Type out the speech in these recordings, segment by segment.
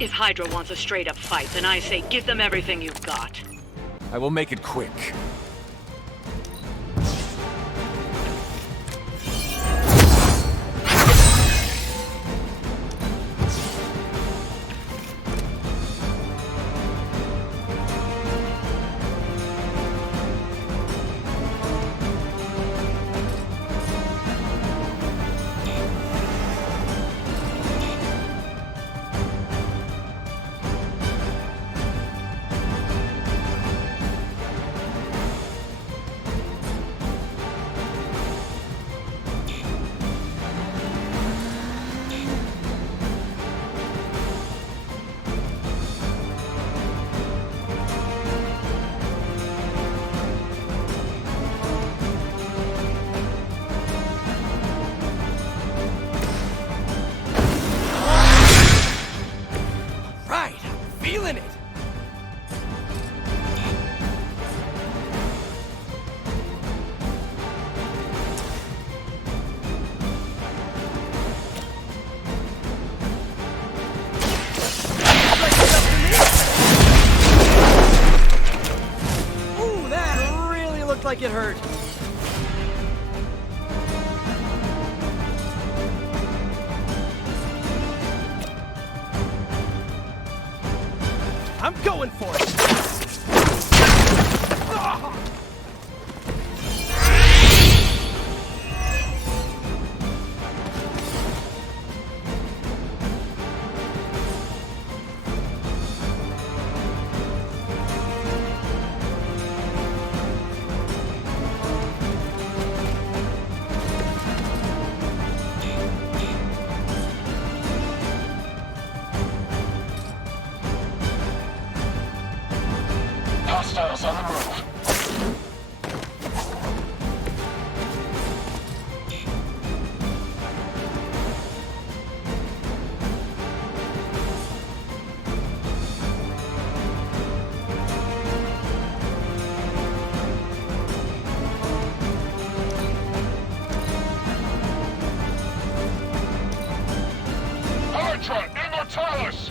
If Hydra wants a straight-up fight, then I say give them everything you've got. I will make it quick. Like it hurt. I'm going for it. Hostiles on the move. Hydra, Immortalis!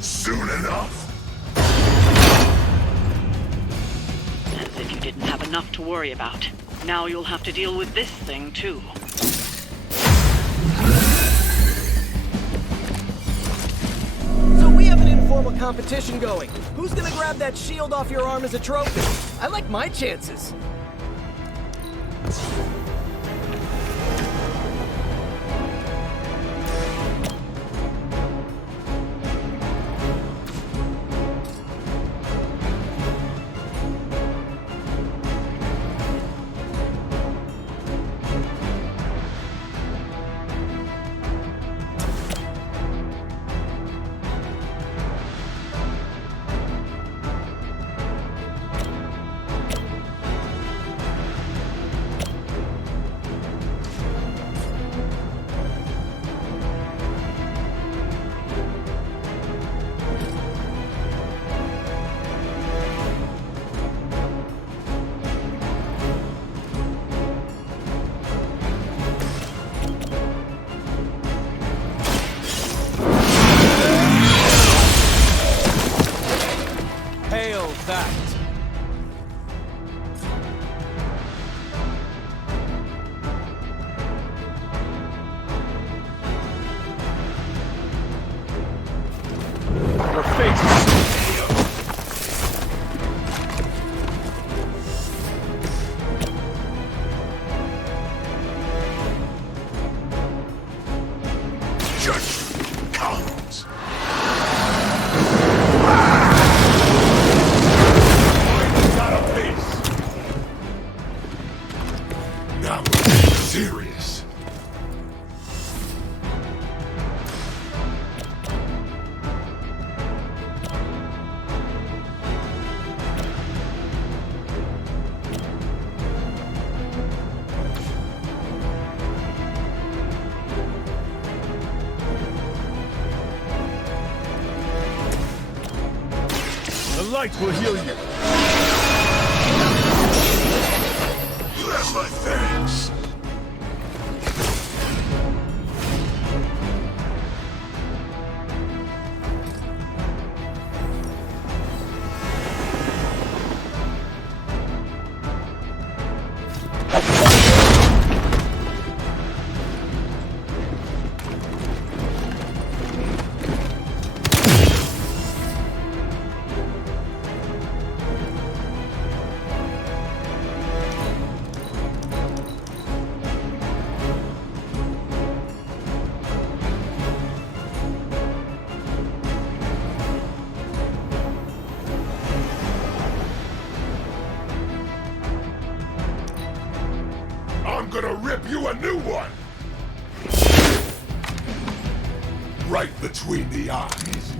Soon enough. As if you didn't have enough to worry about. Now you'll have to deal with this thing, too. So we have an informal competition going. Who's gonna grab that shield off your arm as a trophy? I like my chances. The light will heal you. you a new one! Right between the eyes.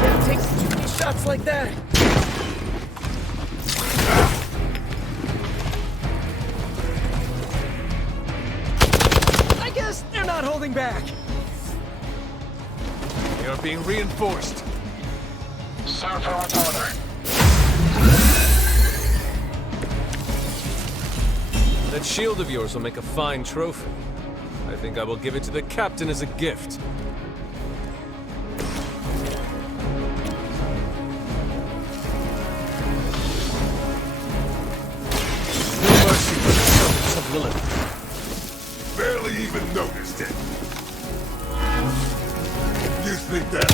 Can't take too many shots like that. I guess they're not holding back. They are being reinforced. Serve her with honor. That shield of yours will make a fine trophy. I think I will give it to the captain as a gift. No mercy for the servants of Lilith. Barely even noticed it. You think that...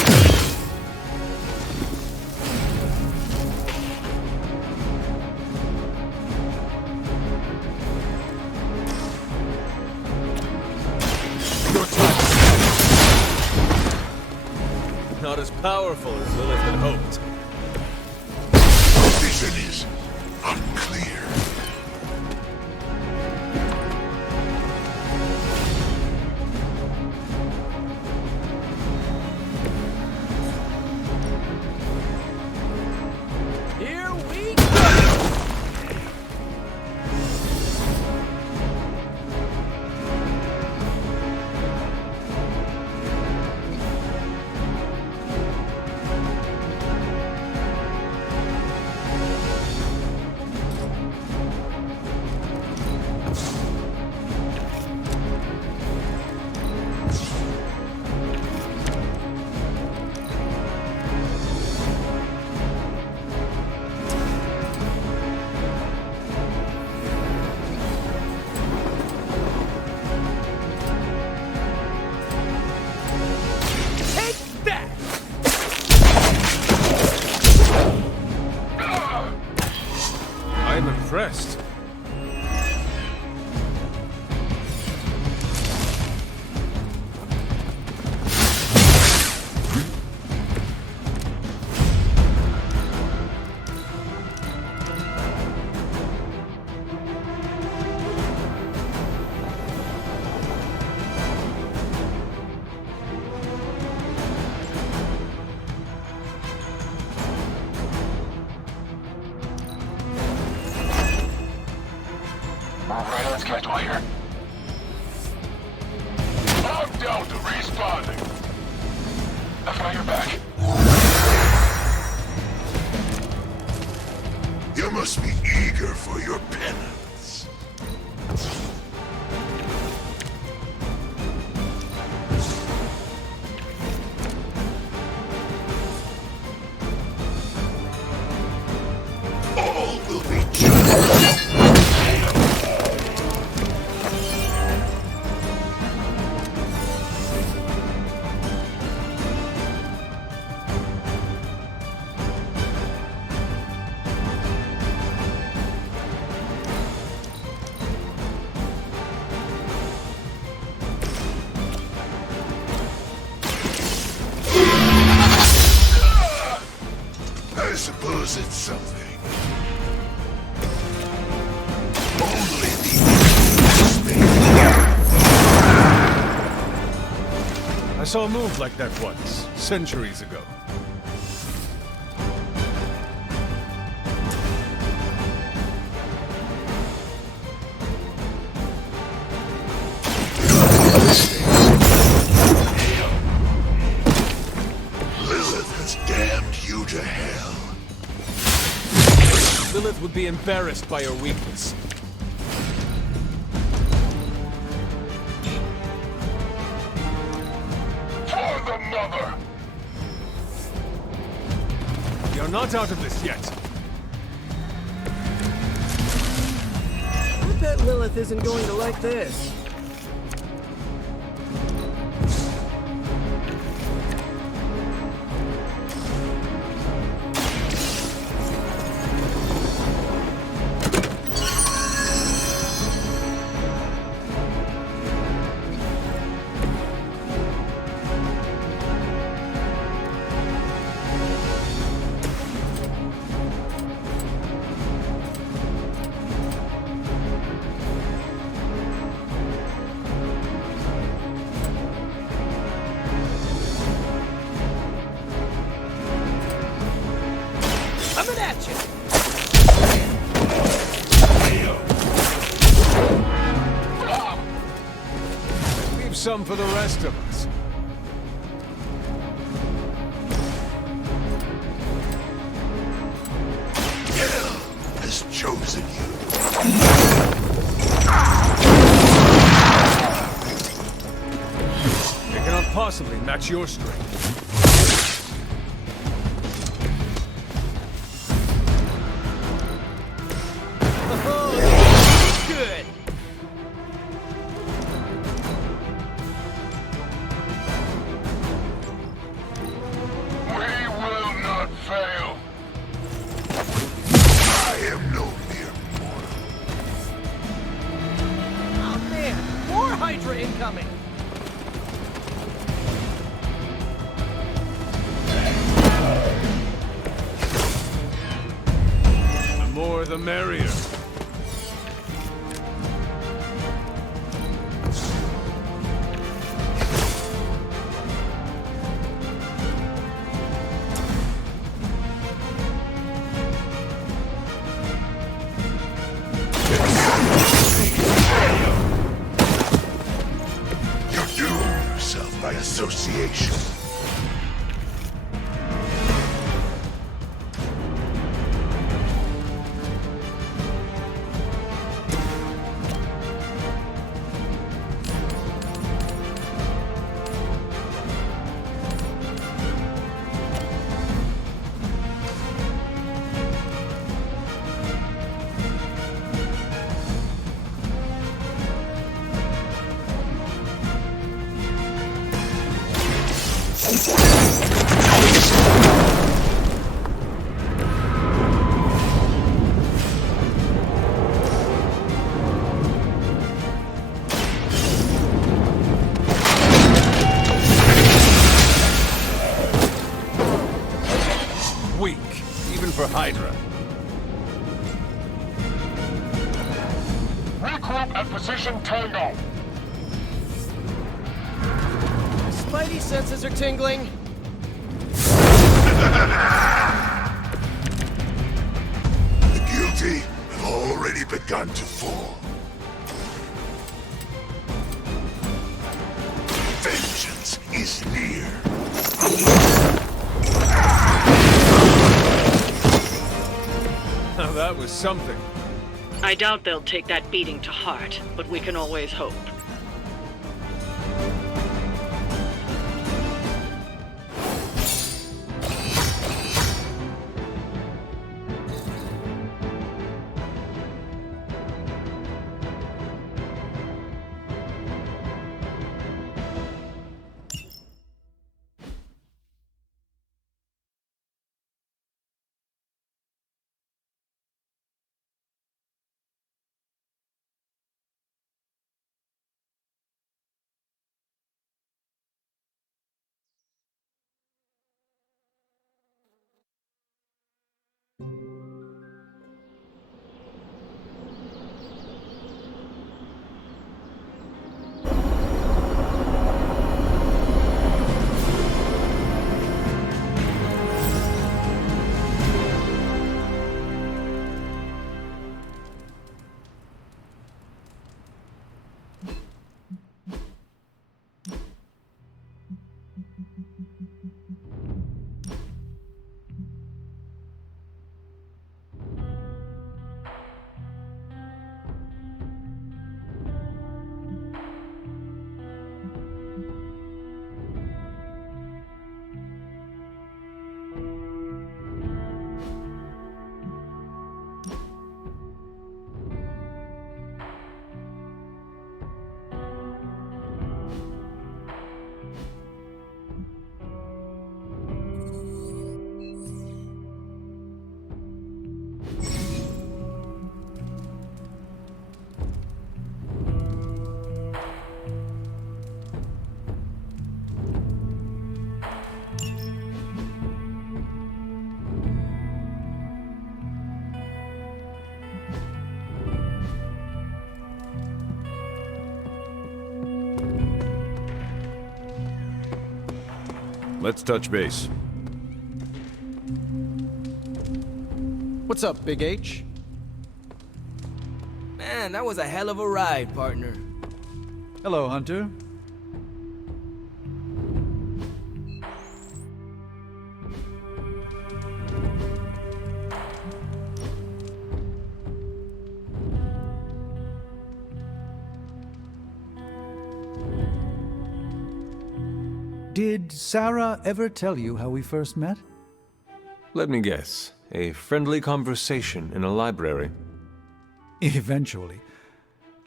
Your time is not as powerful as Lilith had hoped. Vision is unclear. Here we go! Take that! I am impressed. Alright, let's get to here. I'm down to respawning. I've got your back. You must be eager for your penance. All will be judged. I suppose it's something. Only the I saw a move like that once, centuries ago. Lilith has damned you to hell. Lilith would be embarrassed by your weakness. For the mother! You're not out of this yet. I bet Lilith isn't going to like this. Save some for the rest of us. Hell has chosen you. It cannot possibly match your strength. Good. We will not fail. I am no mere mortal. Oh man, more Hydra incoming. The more the merrier. You doom yourself by association. Weak, even for Hydra. Regroup at position Tango. Spidey senses are tingling. The guilty have already begun to fall. Vengeance is near. Now that was something. I doubt they'll take that beating to heart, but we can always hope. Let's touch base. What's up, Big H? Man, that was a hell of a ride, partner. Hello, Hunter. Did Sarah ever tell you how we first met? Let me guess. A friendly conversation in a library. Eventually.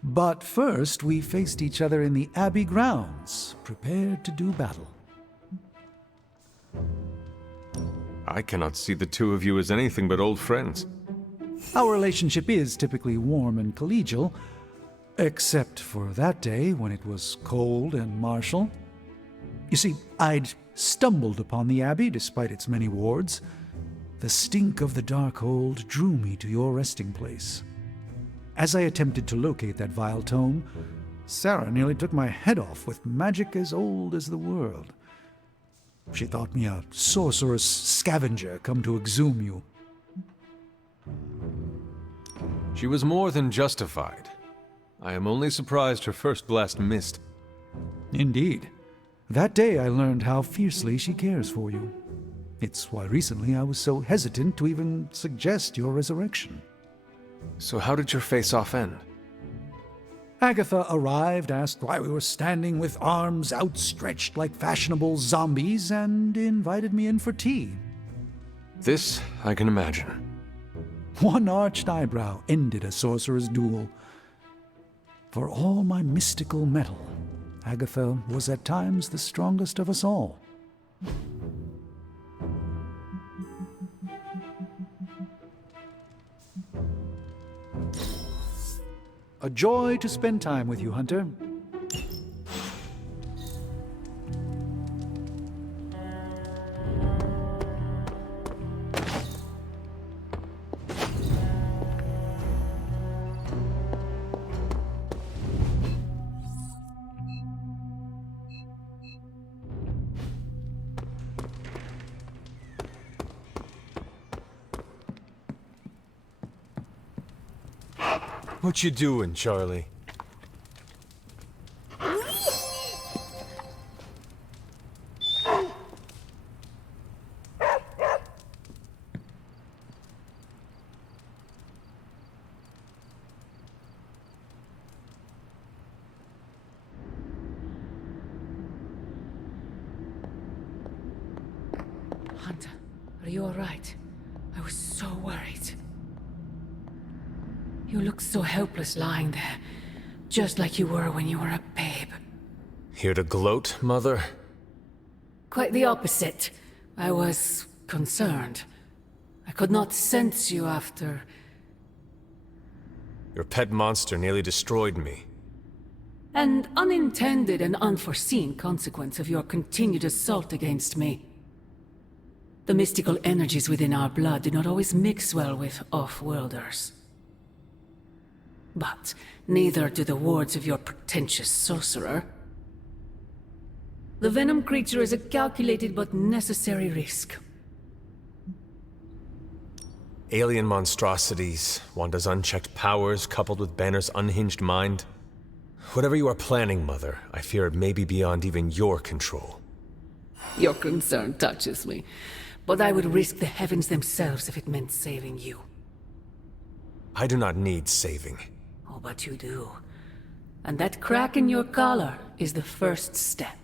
But first, we faced each other in the Abbey grounds, prepared to do battle. I cannot see the two of you as anything but old friends. Our relationship is typically warm and collegial, except for that day when it was cold and martial. You see, I'd stumbled upon the Abbey despite its many wards. The stink of the Darkhold drew me to your resting place. As I attempted to locate that vile tome, Sarah nearly took my head off with magic as old as the world. She thought me a sorcerous scavenger come to exhume you. She was more than justified. I am only surprised her first blast missed. Indeed. That day I learned how fiercely she cares for you. It's why recently I was so hesitant to even suggest your resurrection. So how did your face-off end? Agatha arrived, asked why we were standing with arms outstretched like fashionable zombies, and invited me in for tea. This I can imagine. One arched eyebrow ended a sorcerer's duel. For all my mystical mettle, Agatha was at times the strongest of us all. A joy to spend time with you, Hunter. What you doing, Charlie? Hunter, are you all right? I was so worried. You look so helpless lying there, just like you were when you were a babe. Here to gloat, Mother? Quite the opposite. I was concerned. I could not sense you after... Your pet monster nearly destroyed me. An unintended and unforeseen consequence of your continued assault against me. The mystical energies within our blood do not always mix well with off-worlders. But neither do the wards of your pretentious sorcerer. The venom creature is a calculated but necessary risk. Alien monstrosities, Wanda's unchecked powers coupled with Banner's unhinged mind. Whatever you are planning, Mother, I fear it may be beyond even your control. Your concern touches me, but I would risk the heavens themselves if it meant saving you. I do not need saving. Oh, but you do. And that crack in your collar is the first step.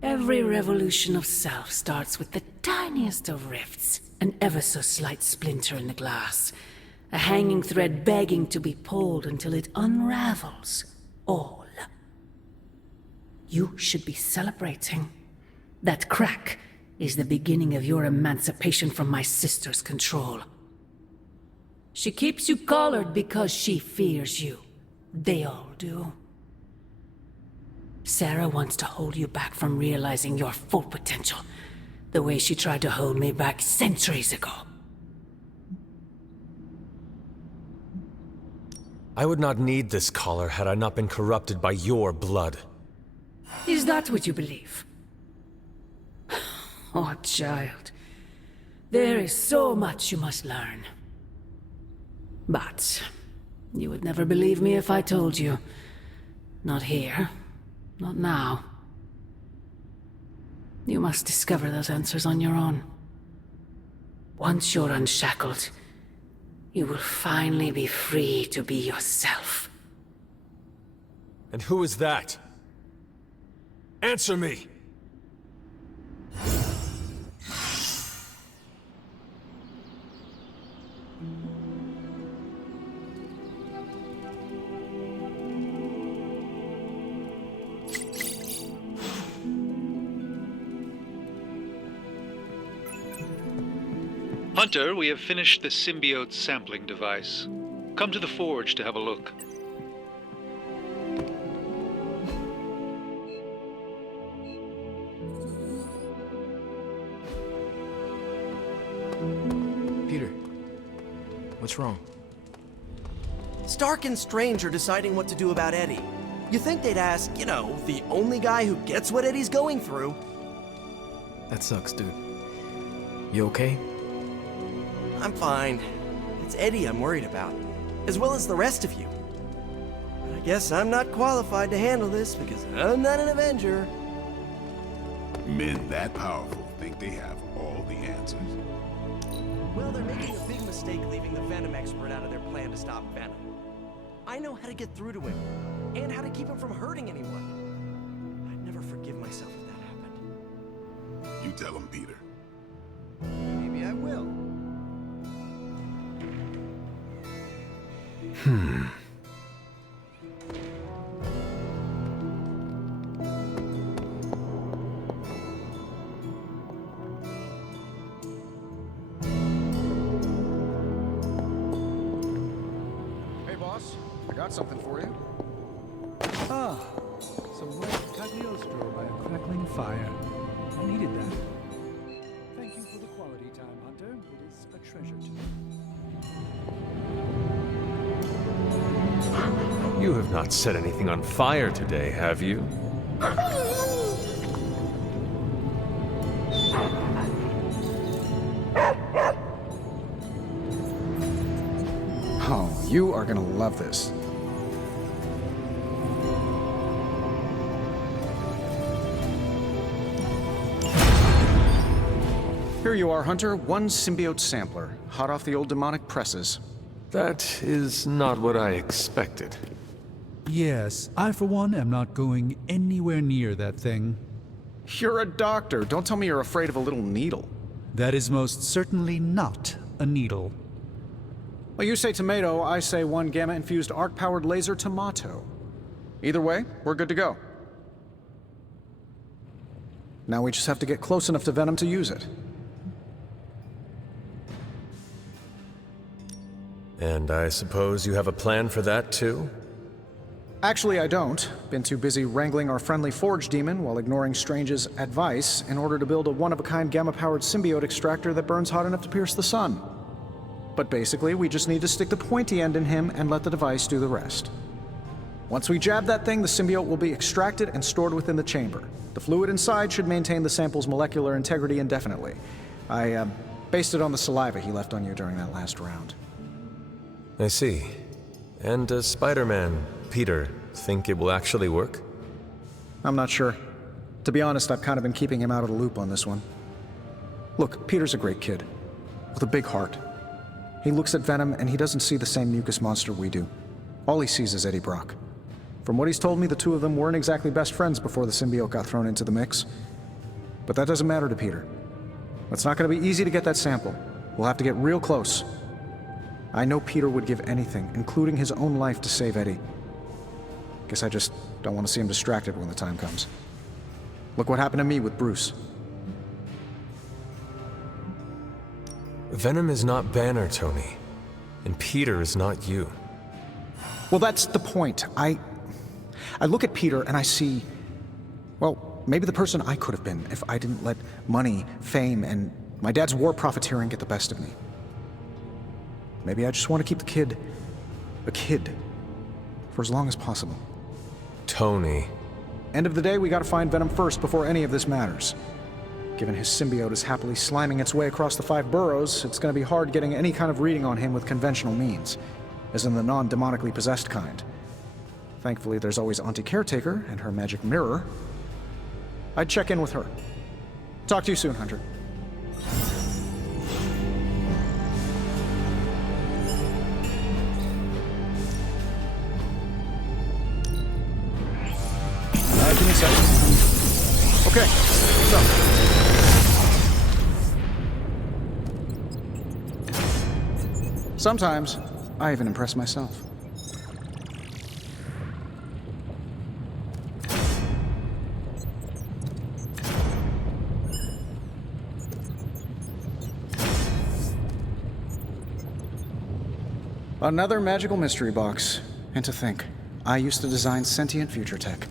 Every revolution of self starts with the tiniest of rifts, an ever so slight splinter in the glass, a hanging thread begging to be pulled until it unravels all. You should be celebrating. That crack is the beginning of your emancipation from my sister's control. She keeps you collared because she fears you. They all do. Sarah wants to hold you back from realizing your full potential, the way she tried to hold me back centuries ago. I would not need this collar had I not been corrupted by your blood. Is that what you believe? Oh, child. There is so much you must learn. But you would never believe me if I told you. Not here. Not now. You must discover those answers on your own. Once you're unshackled, you will finally be free to be yourself. And who is that? Answer me! Hunter, we have finished the symbiote sampling device. Come to the forge to have a look. Peter, what's wrong? Stark and Strange are deciding what to do about Eddie. You think they'd ask, the only guy who gets what Eddie's going through. That sucks, dude. You okay? I'm fine. It's Eddie I'm worried about, as well as the rest of you. But I guess I'm not qualified to handle this because I'm not an Avenger. Men that powerful think they have all the answers. Well, they're making a big mistake leaving the Venom expert out of their plan to stop Venom. I know how to get through to him, and how to keep him from hurting anyone. I'd never forgive myself if that happened. You tell him, Peter. Maybe I will. Hey, boss. I got something for you. Ah, some wet cagliostro by a crackling fire. I needed that. Thank you for the quality time, Hunter. It is a treasure to me. You have not set anything on fire today, have you? Oh, you are gonna love this. Here you are, Hunter. One symbiote sampler, hot off the old demonic presses. That is not what I expected. Yes, I for one am not going anywhere near that thing. You're a doctor. Don't tell me you're afraid of a little needle. That is most certainly not a needle. Well, you say tomato, I say one gamma-infused arc-powered laser tomato. Either way, we're good to go. Now we just have to get close enough to Venom to use it. And I suppose you have a plan for that, too? Actually, I don't. Been too busy wrangling our friendly Forge demon while ignoring Strange's advice in order to build a one-of-a-kind gamma-powered symbiote extractor that burns hot enough to pierce the sun. But basically, we just need to stick the pointy end in him and let the device do the rest. Once we jab that thing, the symbiote will be extracted and stored within the chamber. The fluid inside should maintain the sample's molecular integrity indefinitely. I based it on the saliva he left on you during that last round. I see. And does Spider-Man, Peter, think it will actually work? I'm not sure. To be honest, I've kind of been keeping him out of the loop on this one. Look, Peter's a great kid, with a big heart. He looks at Venom and he doesn't see the same mucus monster we do. All he sees is Eddie Brock. From what he's told me, the two of them weren't exactly best friends before the symbiote got thrown into the mix. But that doesn't matter to Peter. It's not going to be easy to get that sample. We'll have to get real close. I know Peter would give anything, including his own life, to save Eddie. Guess I just don't want to see him distracted when the time comes. Look what happened to me with Bruce. Venom is not Banner, Tony. And Peter is not you. Well, that's the point. I look at Peter and I see, well, maybe the person I could have been if I didn't let money, fame, and my dad's war profiteering get the best of me. Maybe I just want to keep the kid a kid for as long as possible. Tony. End of the day, we gotta find Venom first before any of this matters. Given his symbiote is happily sliming its way across the 5 boroughs, it's gonna be hard getting any kind of reading on him with conventional means, as in the non-demonically possessed kind. Thankfully, there's always Auntie Caretaker and her magic mirror. I'd check in with her. Talk to you soon, Hunter. Give me a second. Okay, what's up? Sometimes, I even impress myself. Another magical mystery box. And to think, I used to design sentient future tech.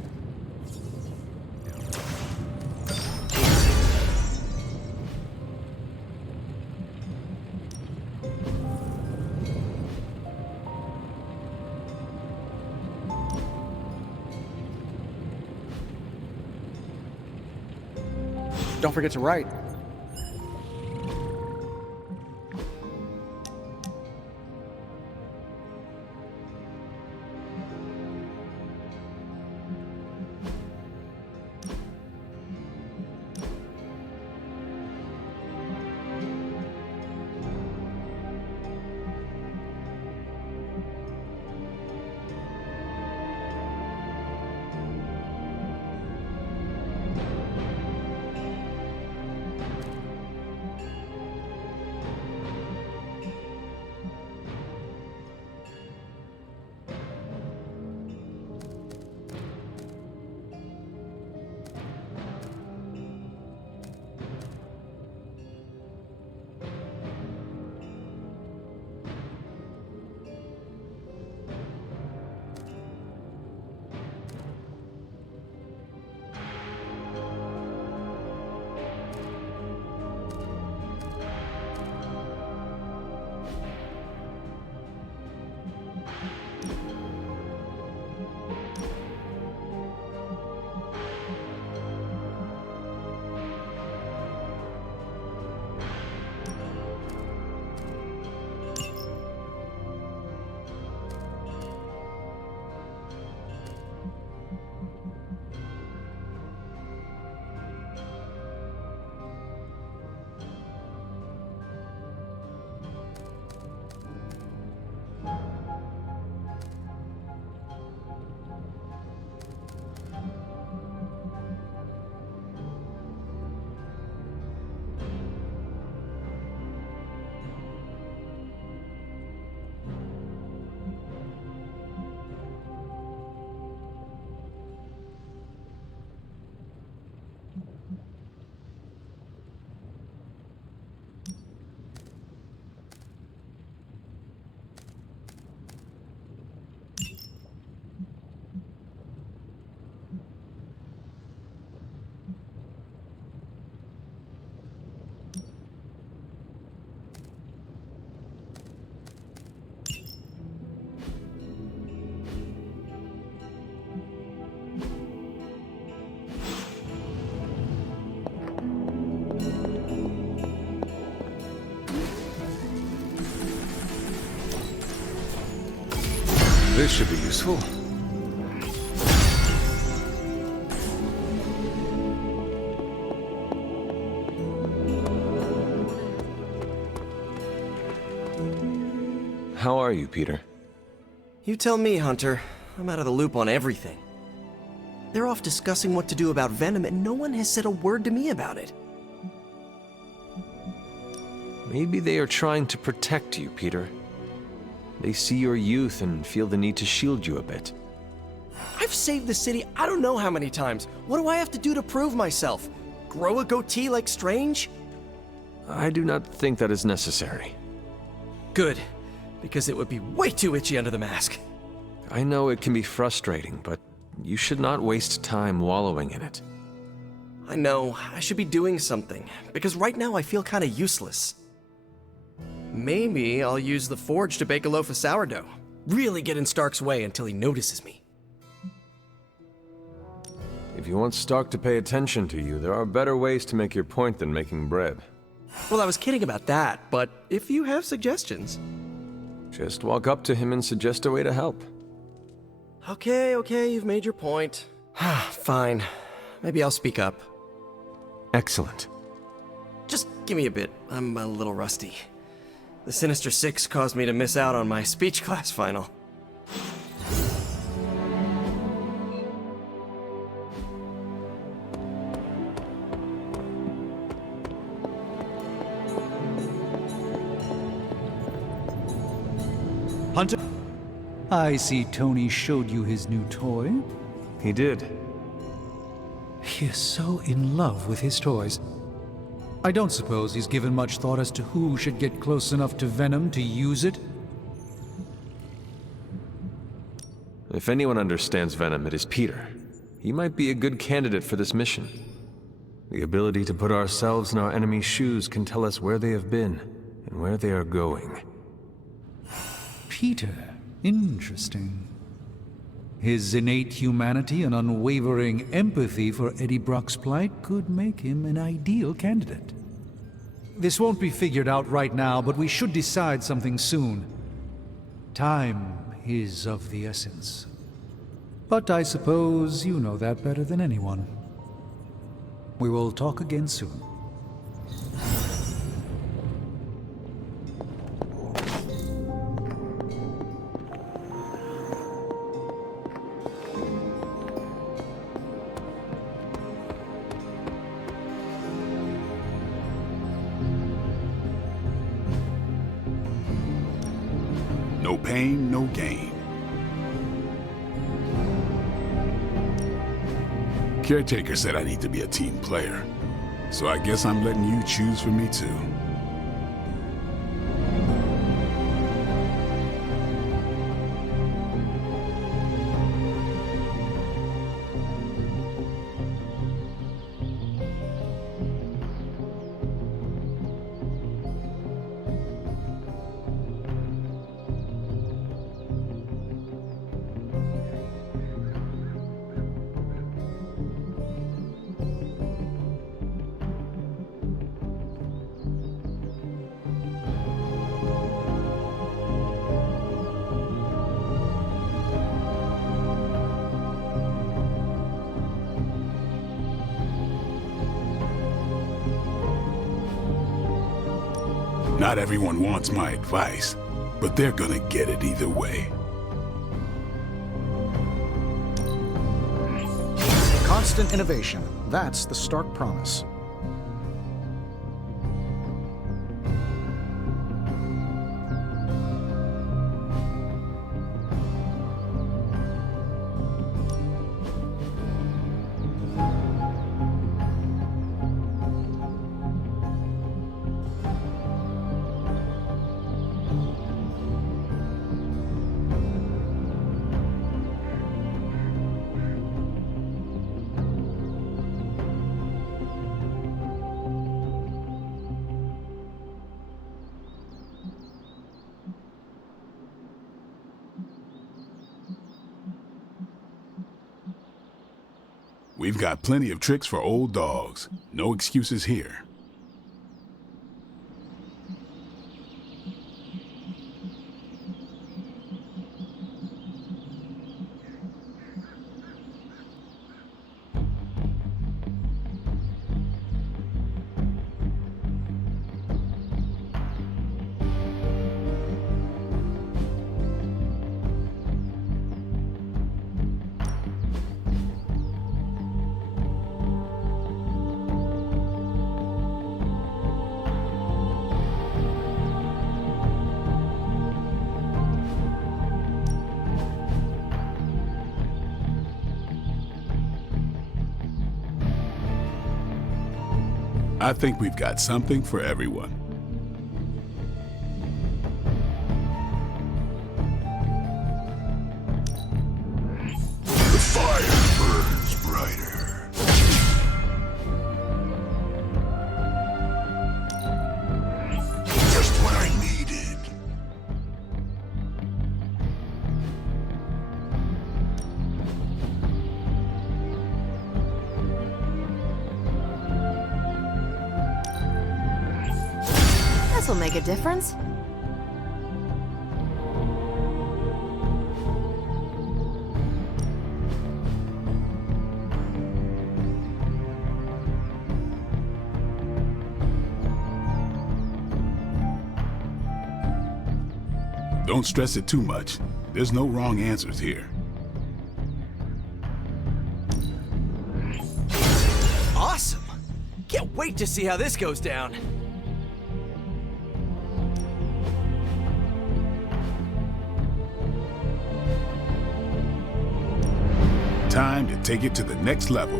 Don't forget to write. This should be useful. How are you, Peter? You tell me, Hunter. I'm out of the loop on everything. They're off discussing what to do about Venom, and no one has said a word to me about it. Maybe they are trying to protect you, Peter. They see your youth and feel the need to shield you a bit. I've saved the city I don't know how many times. What do I have to do to prove myself? Grow a goatee like Strange? I do not think that is necessary. Good, because it would be way too itchy under the mask. I know it can be frustrating, but you should not waste time wallowing in it. I know, I should be doing something, because right now I feel kinda useless. Maybe I'll use the forge to bake a loaf of sourdough. Really get in Stark's way until he notices me. If you want Stark to pay attention to you, there are better ways to make your point than making bread. Well, I was kidding about that, but if you have suggestions... Just walk up to him and suggest a way to help. Okay, you've made your point. Fine. Maybe I'll speak up. Excellent. Just give me a bit. I'm a little rusty. The Sinister Six caused me to miss out on my speech class final. Hunter? I see Tony showed you his new toy. He did. He is so in love with his toys. I don't suppose he's given much thought as to who should get close enough to Venom to use it. If anyone understands Venom, it is Peter. He might be a good candidate for this mission. The ability to put ourselves in our enemy's shoes can tell us where they have been and where they are going. Peter. Interesting. His innate humanity and unwavering empathy for Eddie Brock's plight could make him an ideal candidate. This won't be figured out right now, but we should decide something soon. Time is of the essence. But I suppose you know that better than anyone. We will talk again soon. No pain, no gain. Caretaker said I need to be a team player, so I guess I'm letting you choose for me too. Not everyone wants my advice, but they're gonna get it either way. Constant innovation. That's the Stark promise. We've got plenty of tricks for old dogs. No excuses here. I think we've got something for everyone. The fire burns brighter. Just what I needed. This'll make a difference. Don't stress it too much. There's no wrong answers here. Awesome! Can't wait to see how this goes down. Time to take it to the next level.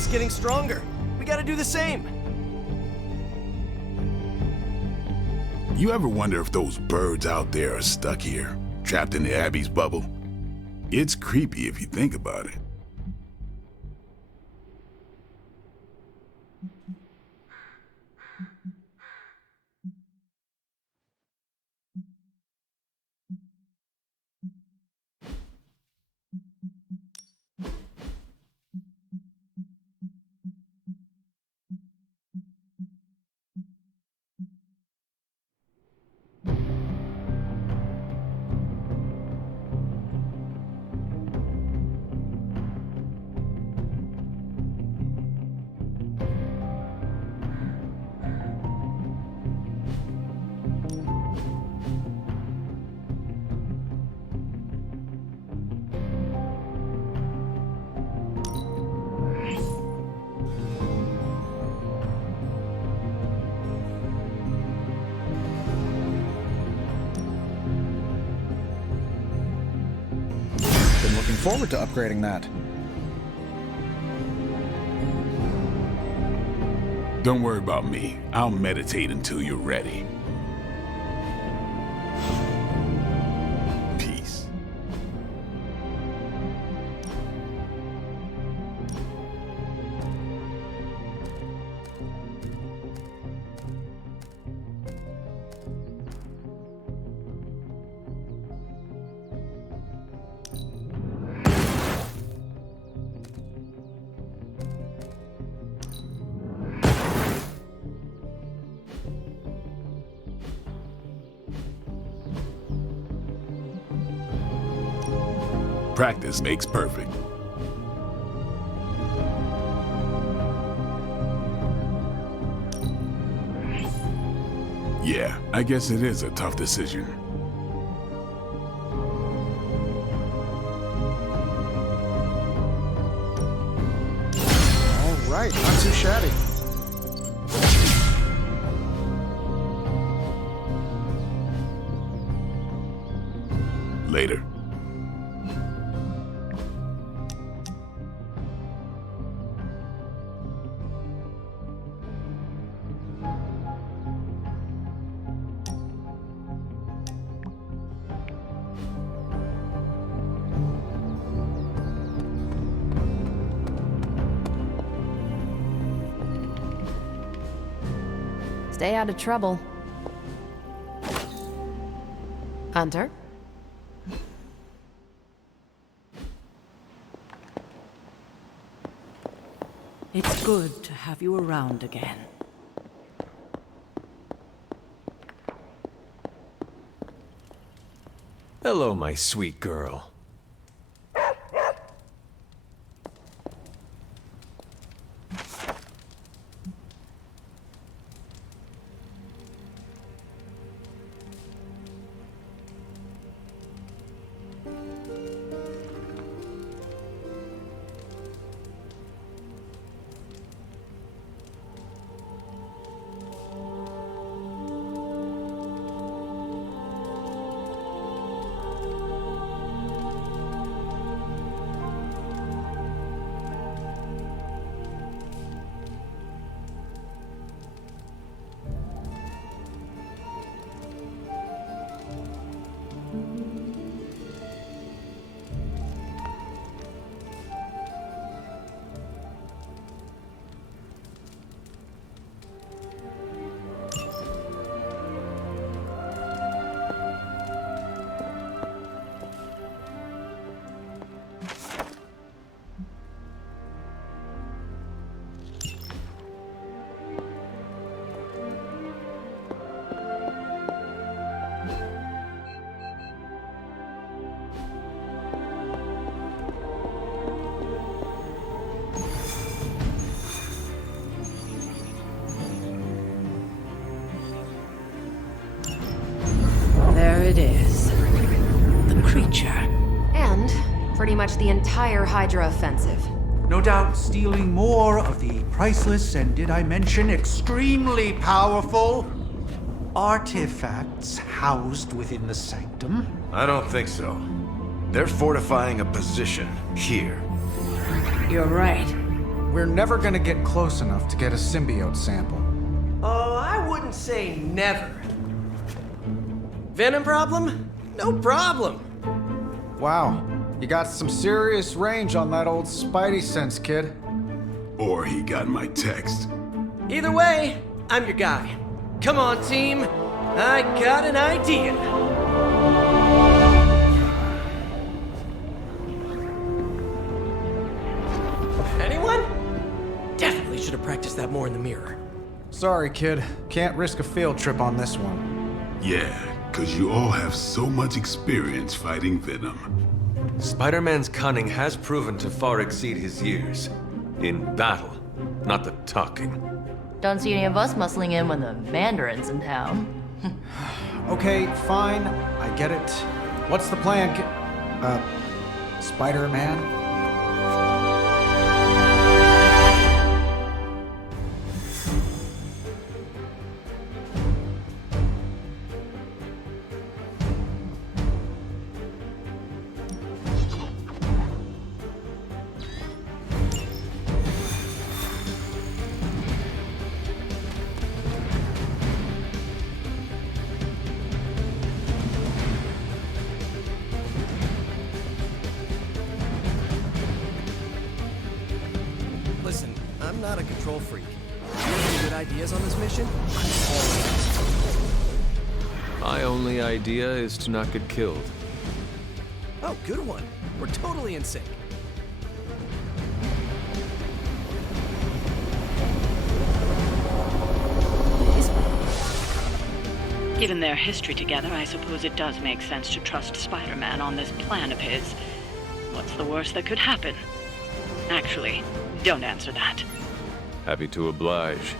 Abbey's getting stronger. We gotta do the same. You ever wonder if those birds out there are stuck here, trapped in the Abbey's bubble? It's creepy if you think about it. Looking forward to upgrading that. Don't worry about me. I'll meditate until you're ready. Peace. Practice makes perfect. Yeah, I guess it is a tough decision. All right, not too shabby. Later. Stay out of trouble. Hunter? It's good to have you around again. Hello, my sweet girl. There it is. The creature. And pretty much the entire Hydra offensive. No doubt stealing more of the priceless and, did I mention, extremely powerful artifacts housed within the sanctum. I don't think so. They're fortifying a position here. You're right. we're never gonna get close enough to get a symbiote sample. Oh, I wouldn't say never. Venom problem? No problem. Wow, you got some serious range on that old Spidey sense, kid. Or he got my text. Either way, I'm your guy. Come on, team. I got an idea. Anyone? Definitely should have practiced that more in the mirror. Sorry, kid. Can't risk a field trip on this one. Yeah, 'cause you all have so much experience fighting Venom. Spider-Man's cunning has proven to far exceed his years. In battle, not the talking. Don't see any of us muscling in when the Mandarin's in town. Okay, fine. I get it. What's the plan, Spider-Man? Listen, I'm not a control freak. You have any good ideas on this mission? My only idea is to not get killed. Oh, good one. We're totally in sync. Given their history together, I suppose it does make sense to trust Spider-Man on this plan of his. What's the worst that could happen? Actually, don't answer that. Happy to oblige.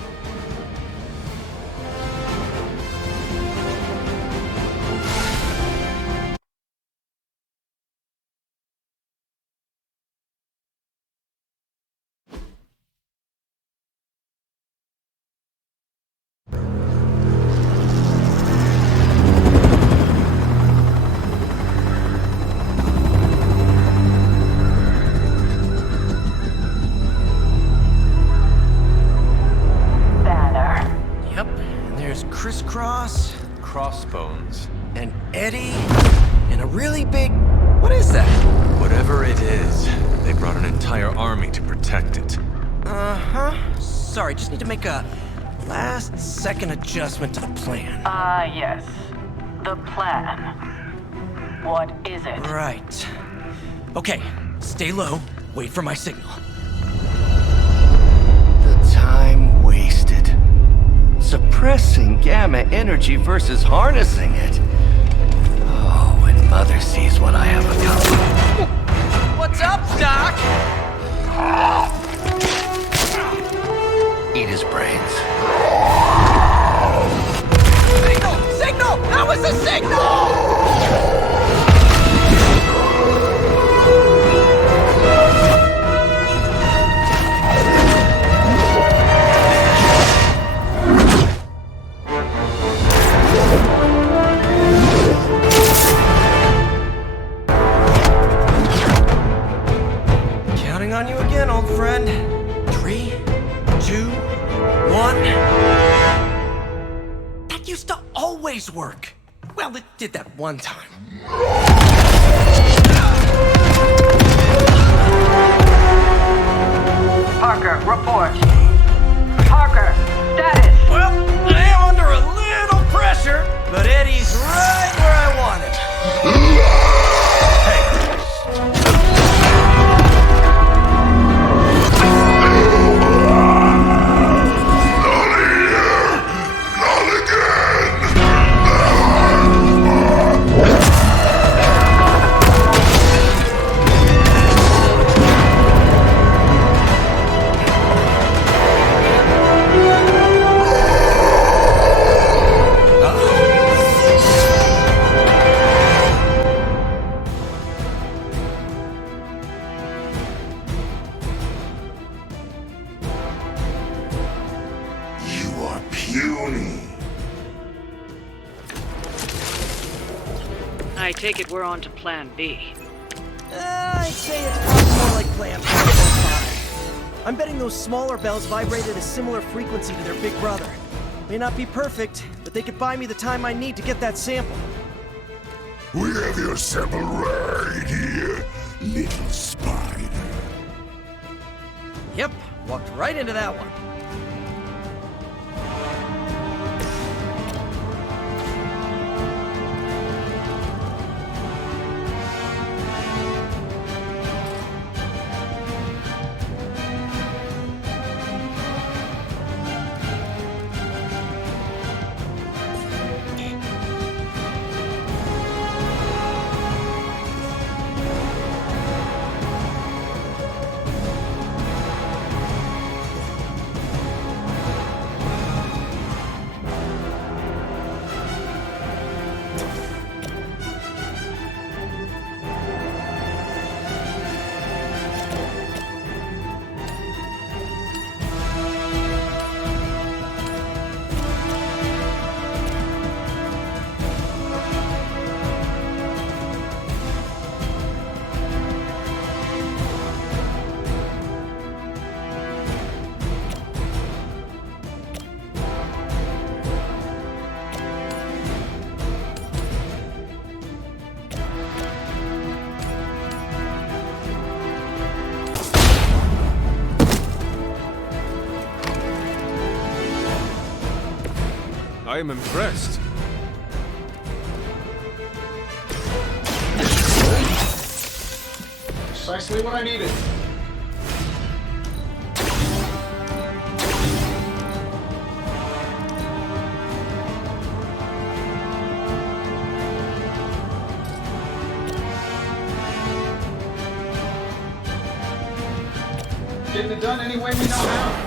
Crisscross, Crossbones. and Eddie, and a really big... What is that? Whatever it is, they brought an entire army to protect it. Uh-huh. Sorry, just need to make a last-second adjustment to the plan. Yes. The plan. What is it? Right. Okay, stay low, wait for my signal. The time wasted. Suppressing gamma energy versus harnessing it. Oh, when Mother sees what I have accomplished. What's up, Doc? Eat his brains. Signal! Signal! That was a signal! On you again, old friend. 3, 2, 1. That used to always work. Well, it did that one time. Parker, report. Parker, status. Well, I am under a little pressure, but Eddie's right where I want him. Hey. I take it we're on to Plan B. I'd say it's probably more like Plan 4 or 5. I'm betting those smaller bells vibrate at a similar frequency to their big brother. May not be perfect, but they could buy me the time I need to get that sample. We have your sample right here, little spider. Yep, walked right into that one. I am impressed. Precisely what I needed. Getting it done any way we know how.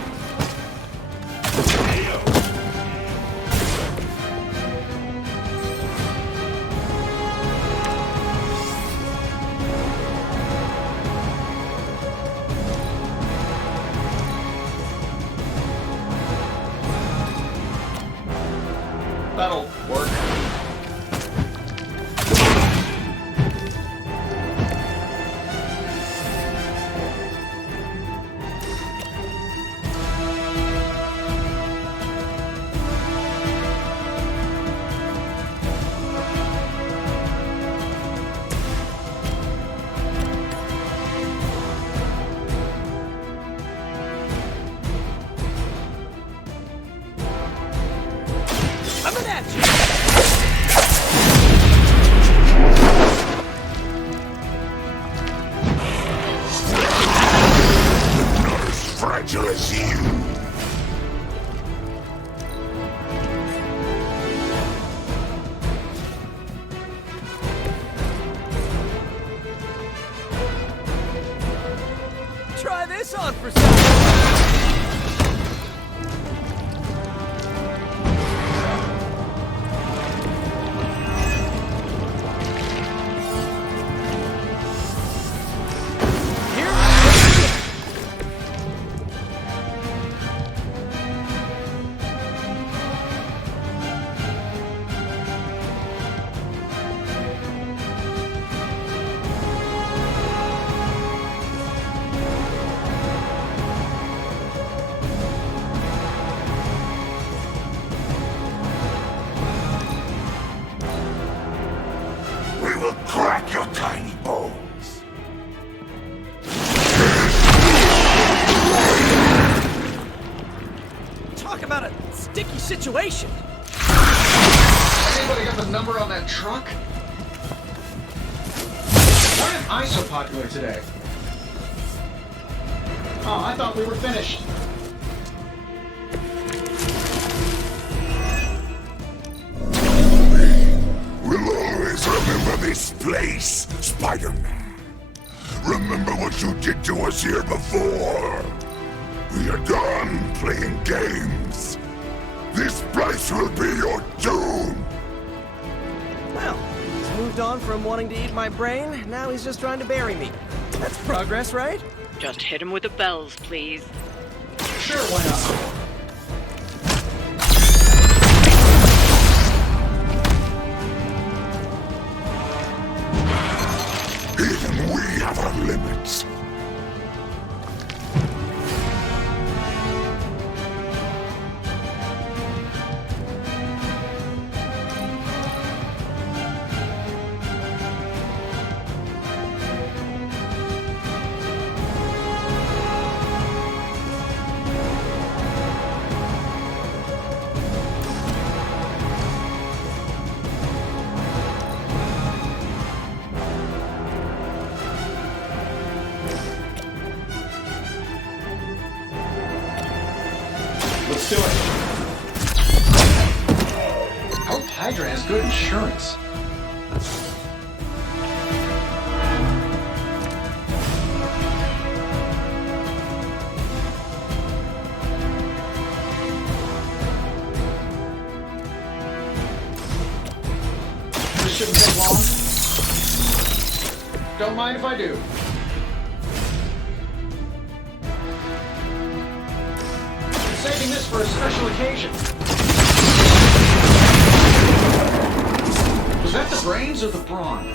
That'll work. Coming at you! Not as fragile as you. Try this on for some. We will crack your tiny bones. Talk about a sticky situation. Anybody got the number on that truck? Why am I so popular today? Oh, I thought we were finished. We'll always remember this place, Spider-Man. Remember what you did to us here before. We are done playing games. This place will be your doom. Well, he's moved on from wanting to eat my brain, now he's just trying to bury me. That's progress, right? Just hit him with the bells, please. Sure, why not? Even we have our limits. let's do it. Hope Hydra has good insurance. This shouldn't take long. Don't mind if I do. Saving this for a special occasion. Was that the brains or the brawn?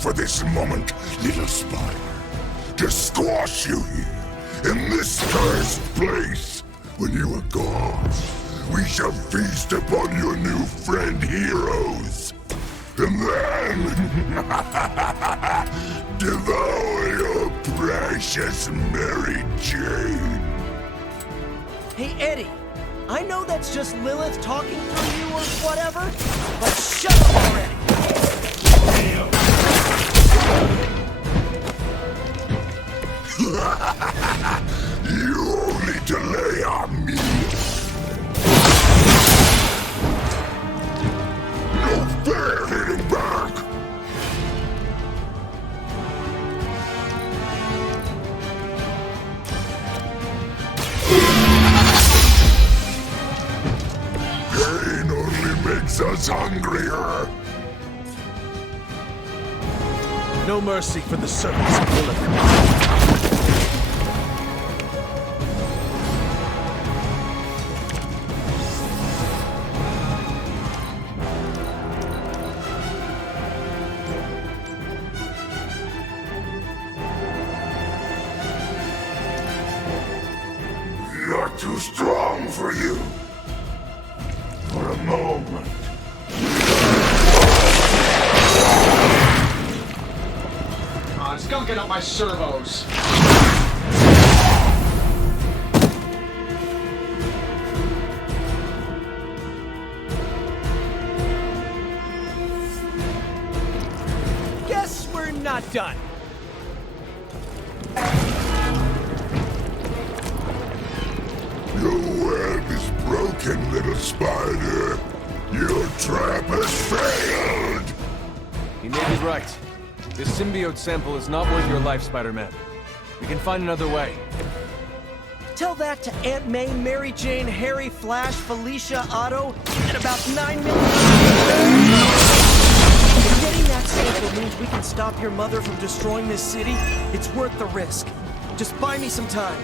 For this moment, little spider, to squash you here, in this cursed place. When you are gone, we shall feast upon your new friend heroes, and then devour your precious Mary Jane. Hey, Eddie, I know that's just Lilith talking through you or whatever, but shut up already! You only delay our meal. No fair hitting back. Pain only makes us hungrier. No mercy for the servants of Lilith. Not too strong for you. For a moment. It's gunking up my servos. Guess we're not done. Your web is broken, little spider. Your trap has failed. He may be right. This symbiote sample is not worth your life, Spider-Man. We can find another way. Tell that to Aunt May, Mary Jane, Harry, Flash, Felicia, Otto, and about 9 million. If getting that sample means we can stop your mother from destroying this city, it's worth the risk. Just buy me some time.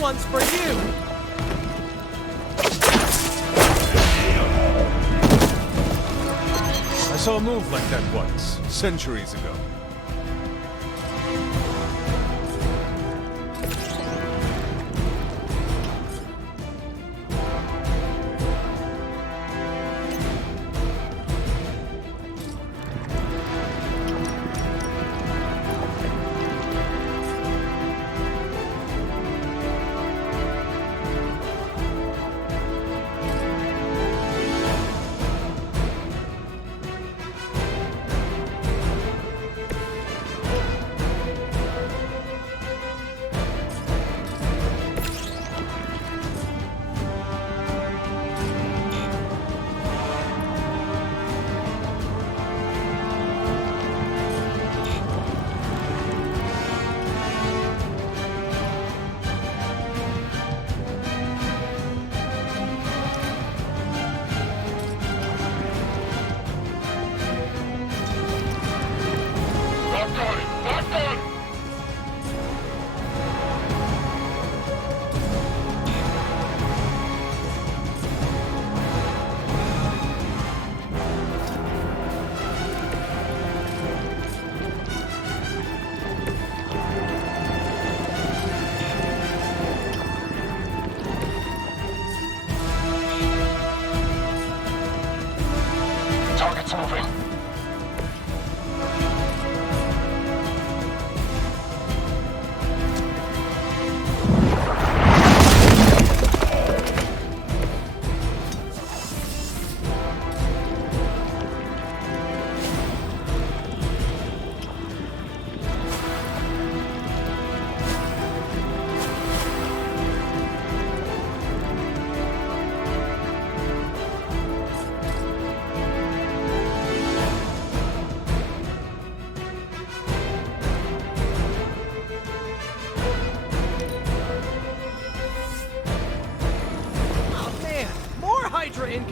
One's for you! I saw a move like that once, centuries ago.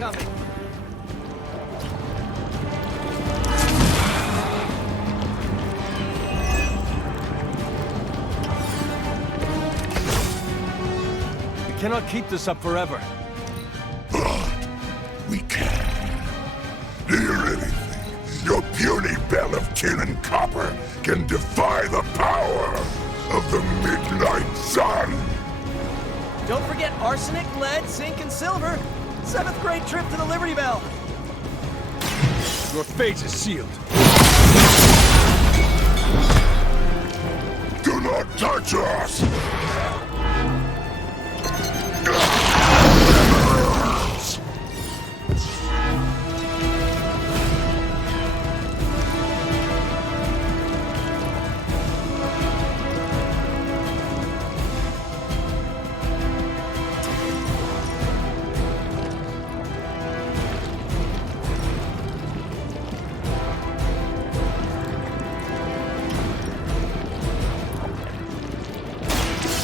incoming! We cannot keep this up forever. But we can. Do you really think your puny bell of tin and copper can defy the power of the midnight sun? Don't forget arsenic, lead, zinc, and silver. 7th grade trip to the Liberty Bell. Your fate is sealed. Do not touch us!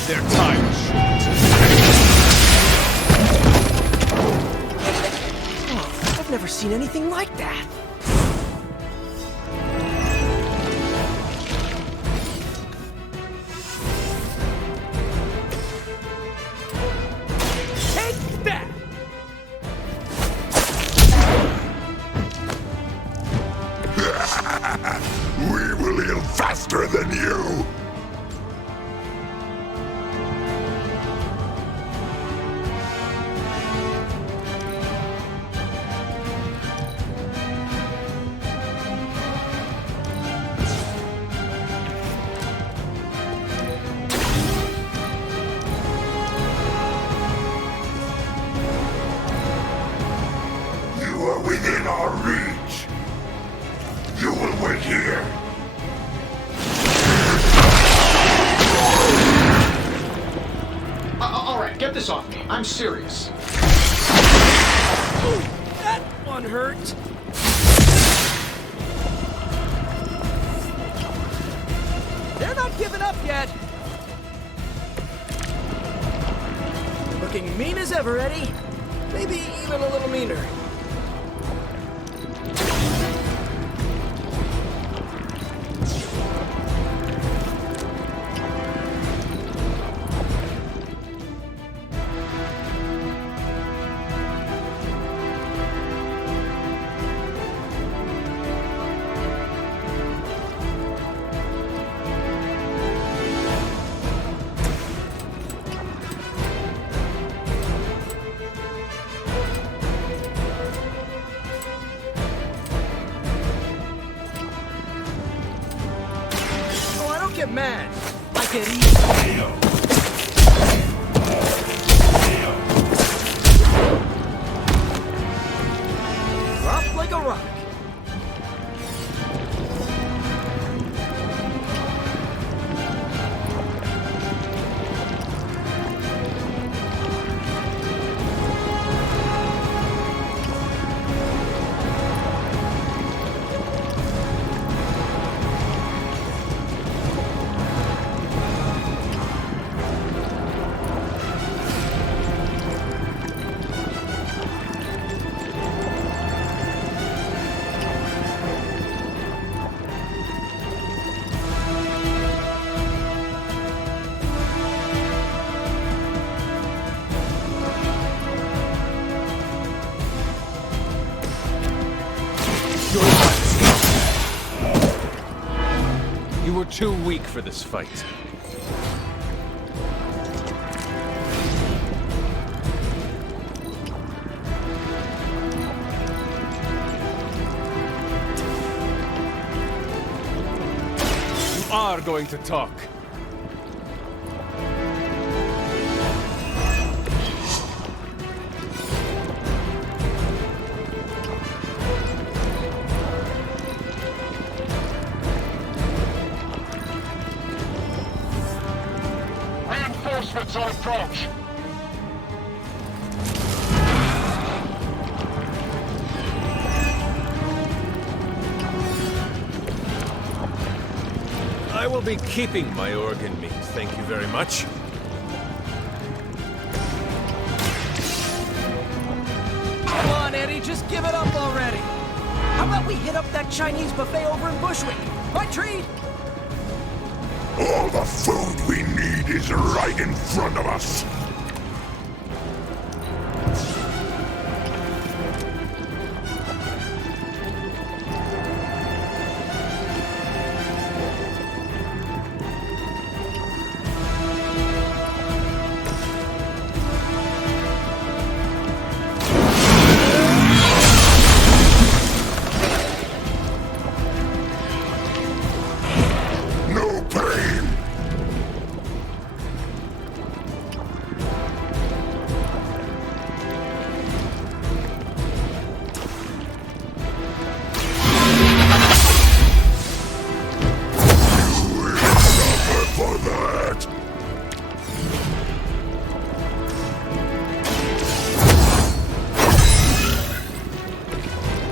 Their time is short. Oh, I've never seen anything like that. Take that! We will heal faster than you! You are within our reach. You will wait here. All right, get this off me. I'm serious. Ooh, that one hurt. They're not giving up yet. Looking mean as ever, Eddie. Maybe even a little meaner. Get mad. I get easy. Drop like a rock. You were too weak for this fight. You are going to talk. Reinforcements on approach. I will be keeping my organ meat, thank you very much. Come on, just give it up already? How about we hit up that Chinese buffet over in Bushwick? Right, Tree? All the food we need is right in front of us.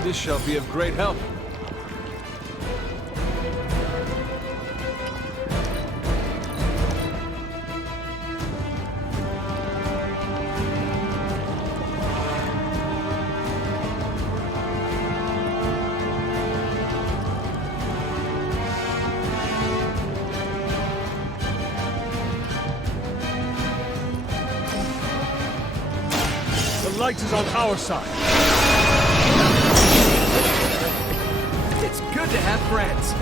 This shall be of great help. The light is on our side. It's good to have friends.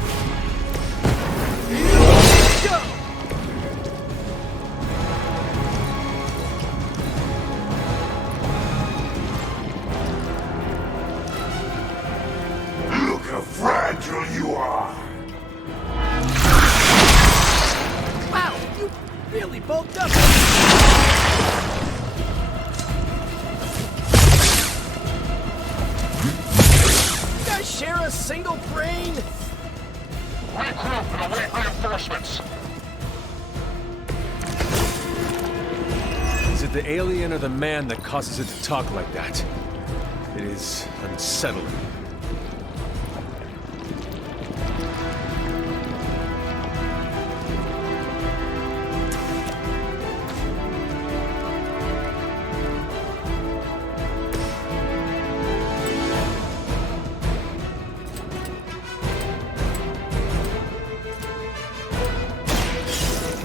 Go! Look how fragile you are. Wow, you really bulked up. Share a single brain? Regroup and await reinforcements. Is it the alien or the man that causes it to talk like that? It is unsettling.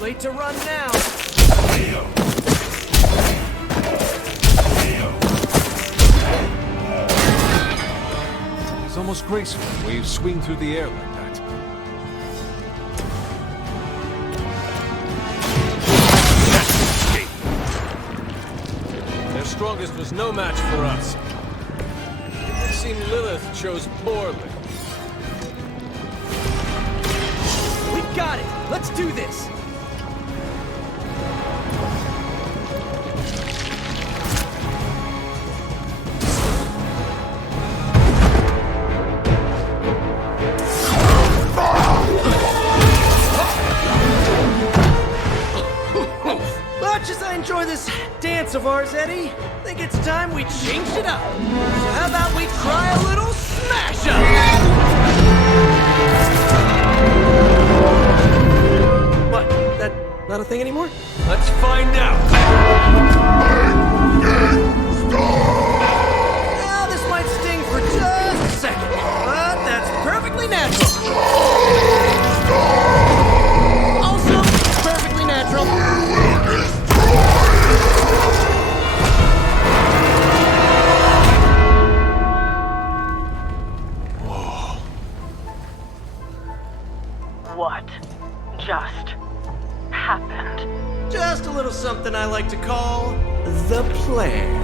Late to run now. It's almost graceful the way you swing through the air like that. Their strongest was no match for us. It would seem Lilith chose poorly. We've got it. Let's do this. Much as I enjoy this dance of ours, Eddie, I think it's time we changed it up. So how about we try a little smash up? What? That not a thing anymore? Let's find out. Now this might sting for just a second, but that's perfectly natural. Also, perfectly natural. What just happened? Just a little something I like to call the plan.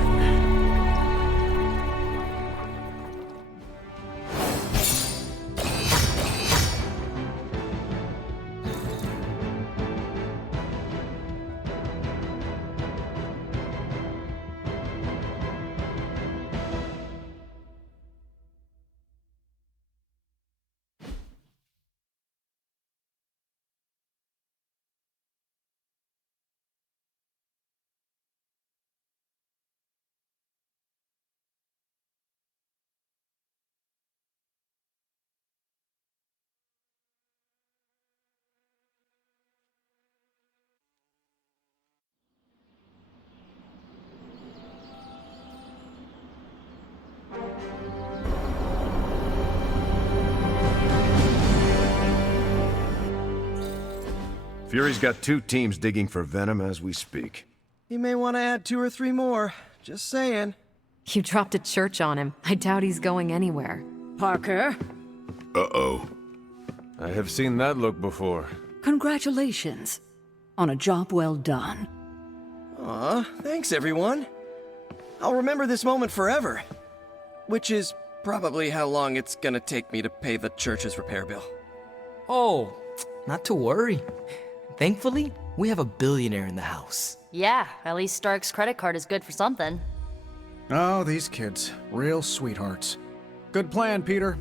Fury's got 2 teams digging for Venom as we speak. He may want to add 2 or 3 more. Just saying. You dropped a church on him. I doubt he's going anywhere. Parker, Uh-oh. I have seen that look before. congratulations on a job well done. Aw, thanks everyone. I'll remember this moment forever. Which is probably how long it's gonna take me to pay the church's repair bill. Oh, not to worry. Thankfully, we have a billionaire in the house. Yeah, at least Stark's credit card is good for something. Oh, these kids. Real sweethearts. Good plan, Peter.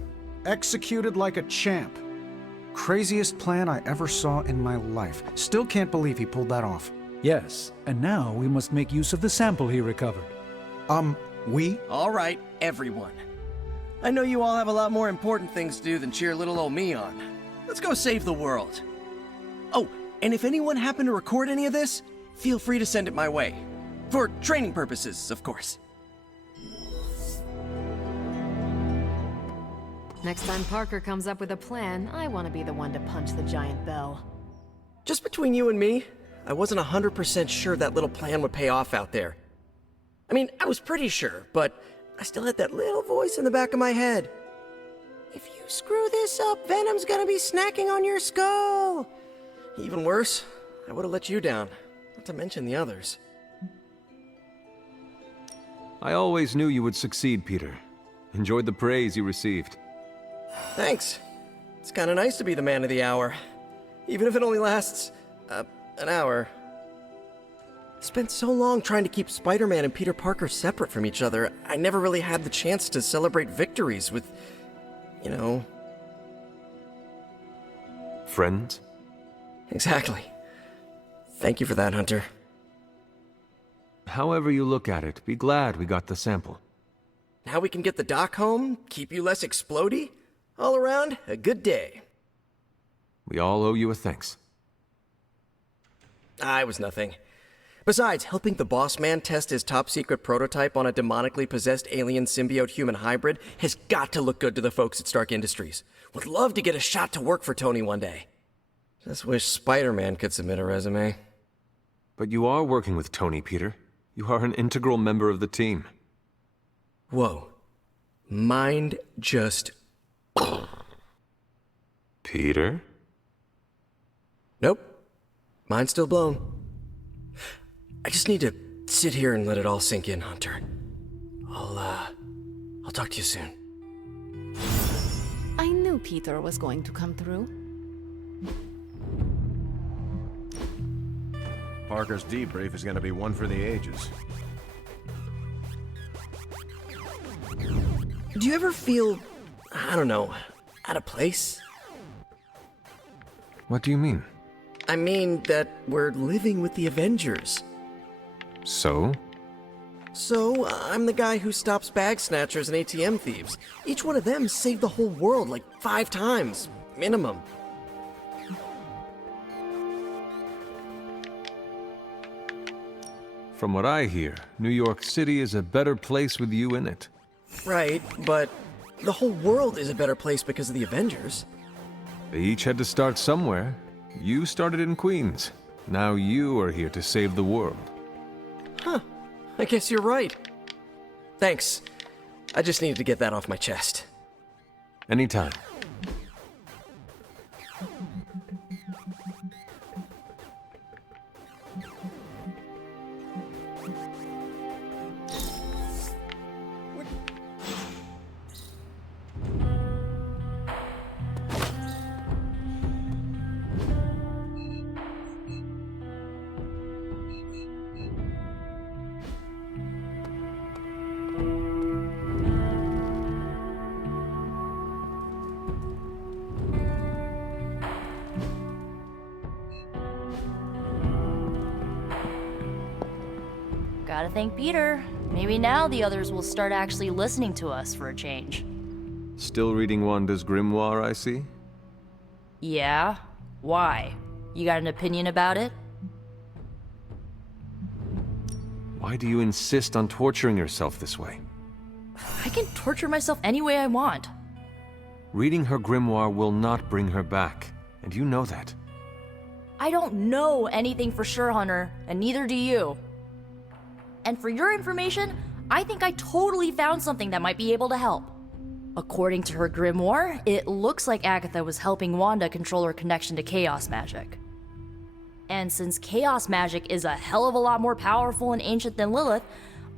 Executed like a champ. Craziest plan I ever saw in my life. Still can't believe he pulled that off. Yes, and now we must make use of the sample he recovered. We? All right, everyone. I know you all have a lot more important things to do than cheer little old me on. Let's go save the world. Oh, and if anyone happened to record any of this, feel free to send it my way. For training purposes, of course. Next time Parker comes up with a plan, I want to be the one to punch the giant bell. Just between you and me, I wasn't 100% sure that little plan would pay off out there. I mean, I was pretty sure, but I still had that little voice in the back of my head. If you screw this up, Venom's gonna be snacking on your skull. Even worse, I would have let you down, not to mention the others. I always knew you would succeed, Peter. Enjoyed the praise you received. Thanks. It's kinda nice to be the man of the hour. Even if it only lasts, an hour. Spent so long trying to keep Spider-Man and Peter Parker separate from each other, I never really had the chance to celebrate victories with, you know... Friends? Exactly. Thank you for that, Hunter. However you look at it, be glad we got the sample. Now we can get the doc home, keep you less explodey. All around, a good day. We all owe you a thanks. I was nothing. Besides, helping the boss man test his top-secret prototype on a demonically possessed alien symbiote-human hybrid has got to look good to the folks at Stark Industries. Would love to get a shot to work for Tony one day. Just wish Spider-Man could submit a resume. But you are working with Tony, Peter. You are an integral member of the team. Whoa. Mind just... Peter? Nope. Mind's still blown. I just need to sit here and let it all sink in, Hunter. I'll talk to you soon. I knew Peter was going to come through. Parker's debrief is gonna be one for the ages. Do you ever feel, I don't know, out of place? What do you mean? I mean that we're living with the Avengers. So? So, I'm the guy who stops bag snatchers and ATM thieves. Each one of them saved the whole world like 5 times, minimum. From what I hear, New York City is a better place with you in it. Right, but the whole world is a better place because of the Avengers. They each had to start somewhere. You started in Queens. Now you are here to save the world. Huh. I guess you're right. Thanks. I just needed to get that off my chest. Anytime. Gotta thank Peter. Maybe now the others will start actually listening to us for a change. Still reading Wanda's grimoire, I see? Yeah? Why? You got an opinion about it? Why do you insist on torturing yourself this way? I can torture myself any way I want. Reading her grimoire will not bring her back, and you know that. I don't know anything for sure, Hunter, and neither do you. And for your information, I think I totally found something that might be able to help. According to her grimoire, it looks like Agatha was helping Wanda control her connection to chaos magic. And since chaos magic is a hell of a lot more powerful and ancient than Lilith,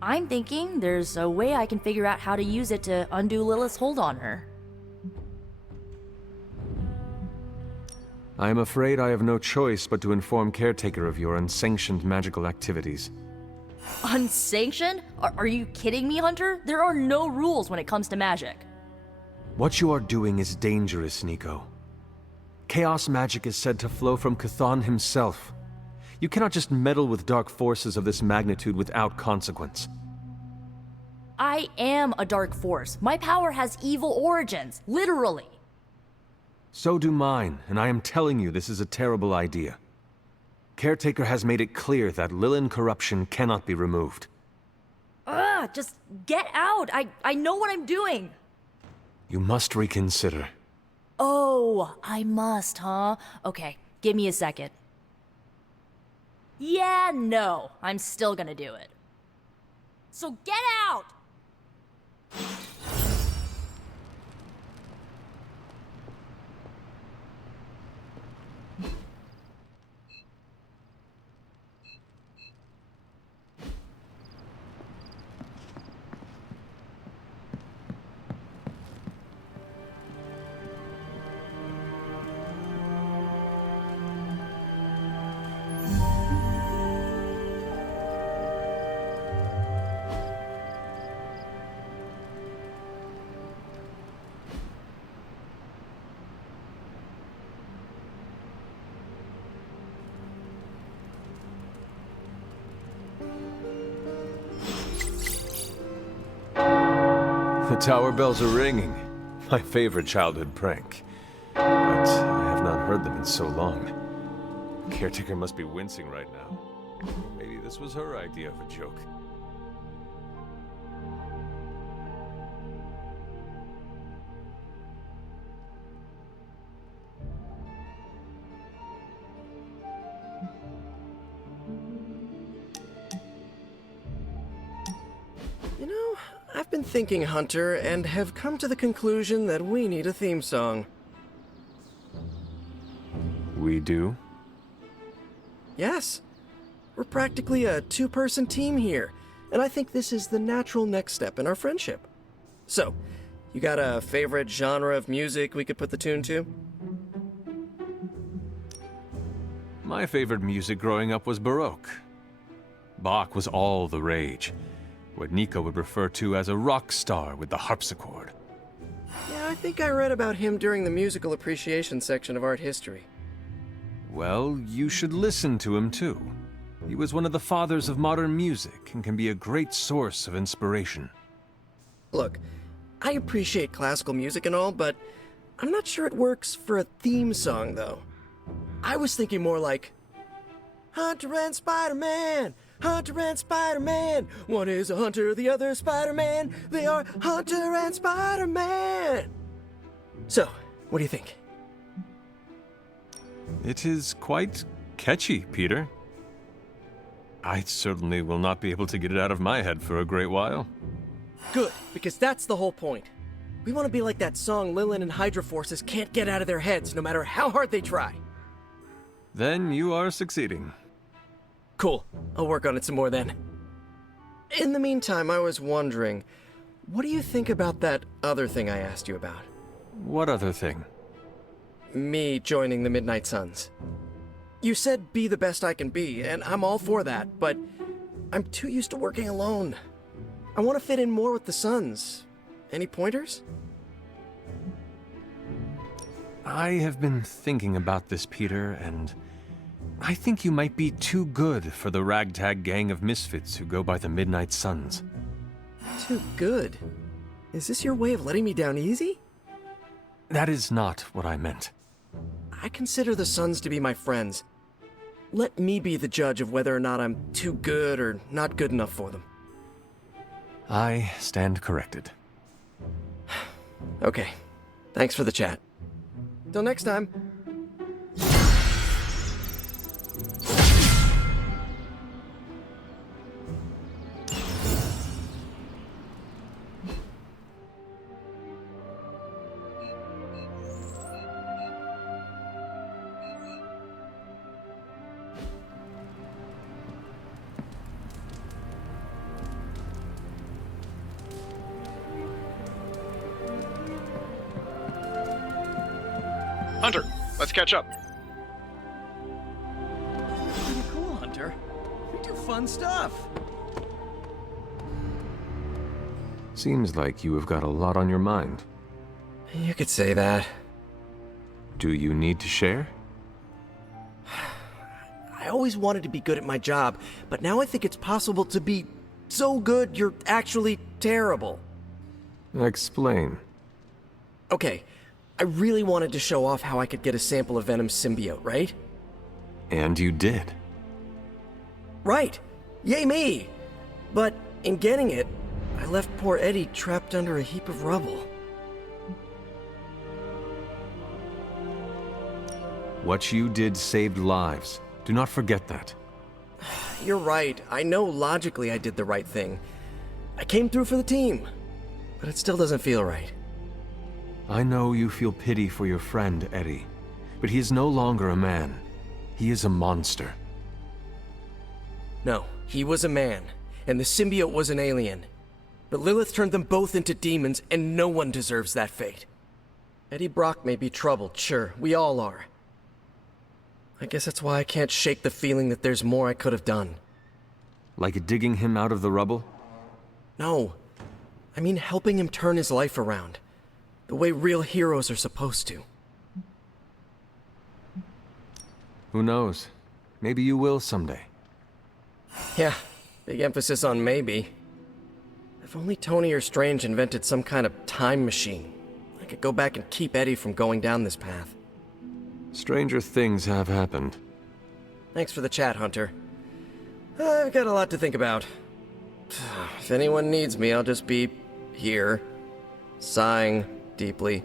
I'm thinking there's a way I can figure out how to use it to undo Lilith's hold on her. I am afraid I have no choice but to inform Caretaker of your unsanctioned magical activities. Unsanctioned? Are you kidding me, Hunter? There are no rules when it comes to magic. What you are doing is dangerous, Nico. Chaos magic is said to flow from Chthon himself. You cannot just meddle with dark forces of this magnitude without consequence. I am a dark force. My power has evil origins, literally. So do mine, and I am telling you this is a terrible idea. Caretaker has made it clear that Lilith corruption cannot be removed. Ugh, just get out. I know what I'm doing. You must reconsider. Oh, I must, huh? Okay, give me a second. Yeah, no, I'm still gonna do it. So get out! The tower bells are ringing. My favorite childhood prank. But I have not heard them in so long. Caretaker must be wincing right now. Maybe this was her idea of a joke. You know, I've been thinking, Hunter, and have come to the conclusion that we need a theme song. We do? Yes. We're practically a two-person team here, and I think this is the natural next step in our friendship. So, you got a favorite genre of music we could put the tune to? My favorite music growing up was Baroque. Bach was all the rage. What Nico would refer to as a rock star with the harpsichord. Yeah, I think I read about him during the musical appreciation section of art history. Well, you should listen to him too. He was one of the fathers of modern music and can be a great source of inspiration. Look, I appreciate classical music and all, but I'm not sure it works for a theme song, though. I was thinking more like, Hunter and Spider-Man! Hunter and Spider-Man! One is a hunter, the other Spider-Man. They are Hunter and Spider-Man! So, what do you think? It is quite catchy, Peter. I certainly will not be able to get it out of my head for a great while. Good, because that's the whole point. We want to be like that song Lilith and Hydra forces can't get out of their heads no matter how hard they try. Then you are succeeding. Cool. I'll work on it some more then. In the meantime, I was wondering, what do you think about that other thing I asked you about? What other thing? Me joining the Midnight Suns. You said be the best I can be, and I'm all for that, but I'm too used to working alone. I want to fit in more with the Suns. Any pointers? I have been thinking about this, Peter, and I think you might be too good for the ragtag gang of misfits who go by the Midnight Suns. Too good? Is this your way of letting me down easy? That is not what I meant. I consider the Suns to be my friends. Let me be the judge of whether or not I'm too good or not good enough for them. I stand corrected. Okay. Thanks for the chat. Till next time. Hunter, let's catch up. Pretty cool, Hunter. We do fun stuff. Seems like you have got a lot on your mind. You could say that. Do you need to share? I always wanted to be good at my job, but now I think it's possible to be so good you're actually terrible. Explain. Okay, I really wanted to show off how I could get a sample of Venom's symbiote, right? And you did. Right! Yay me! But in getting it, I left poor Eddie trapped under a heap of rubble. What you did saved lives. Do not forget that. You're right. I know logically I did the right thing. I came through for the team, but it still doesn't feel right. I know you feel pity for your friend, Eddie, but he is no longer a man. He is a monster. No, he was a man, and the symbiote was an alien. But Lilith turned them both into demons, and no one deserves that fate. Eddie Brock may be troubled, sure, we all are. I guess that's why I can't shake the feeling that there's more I could have done. Like digging him out of the rubble? No. I mean helping him turn his life around. The way real heroes are supposed to. Who knows? Maybe you will someday. Yeah, big emphasis on maybe. If only Tony or Strange invented some kind of time machine, I could go back and keep Eddie from going down this path. Stranger things have happened. Thanks for the chat, Hunter. I've got a lot to think about. If anyone needs me, I'll just be here, sighing deeply.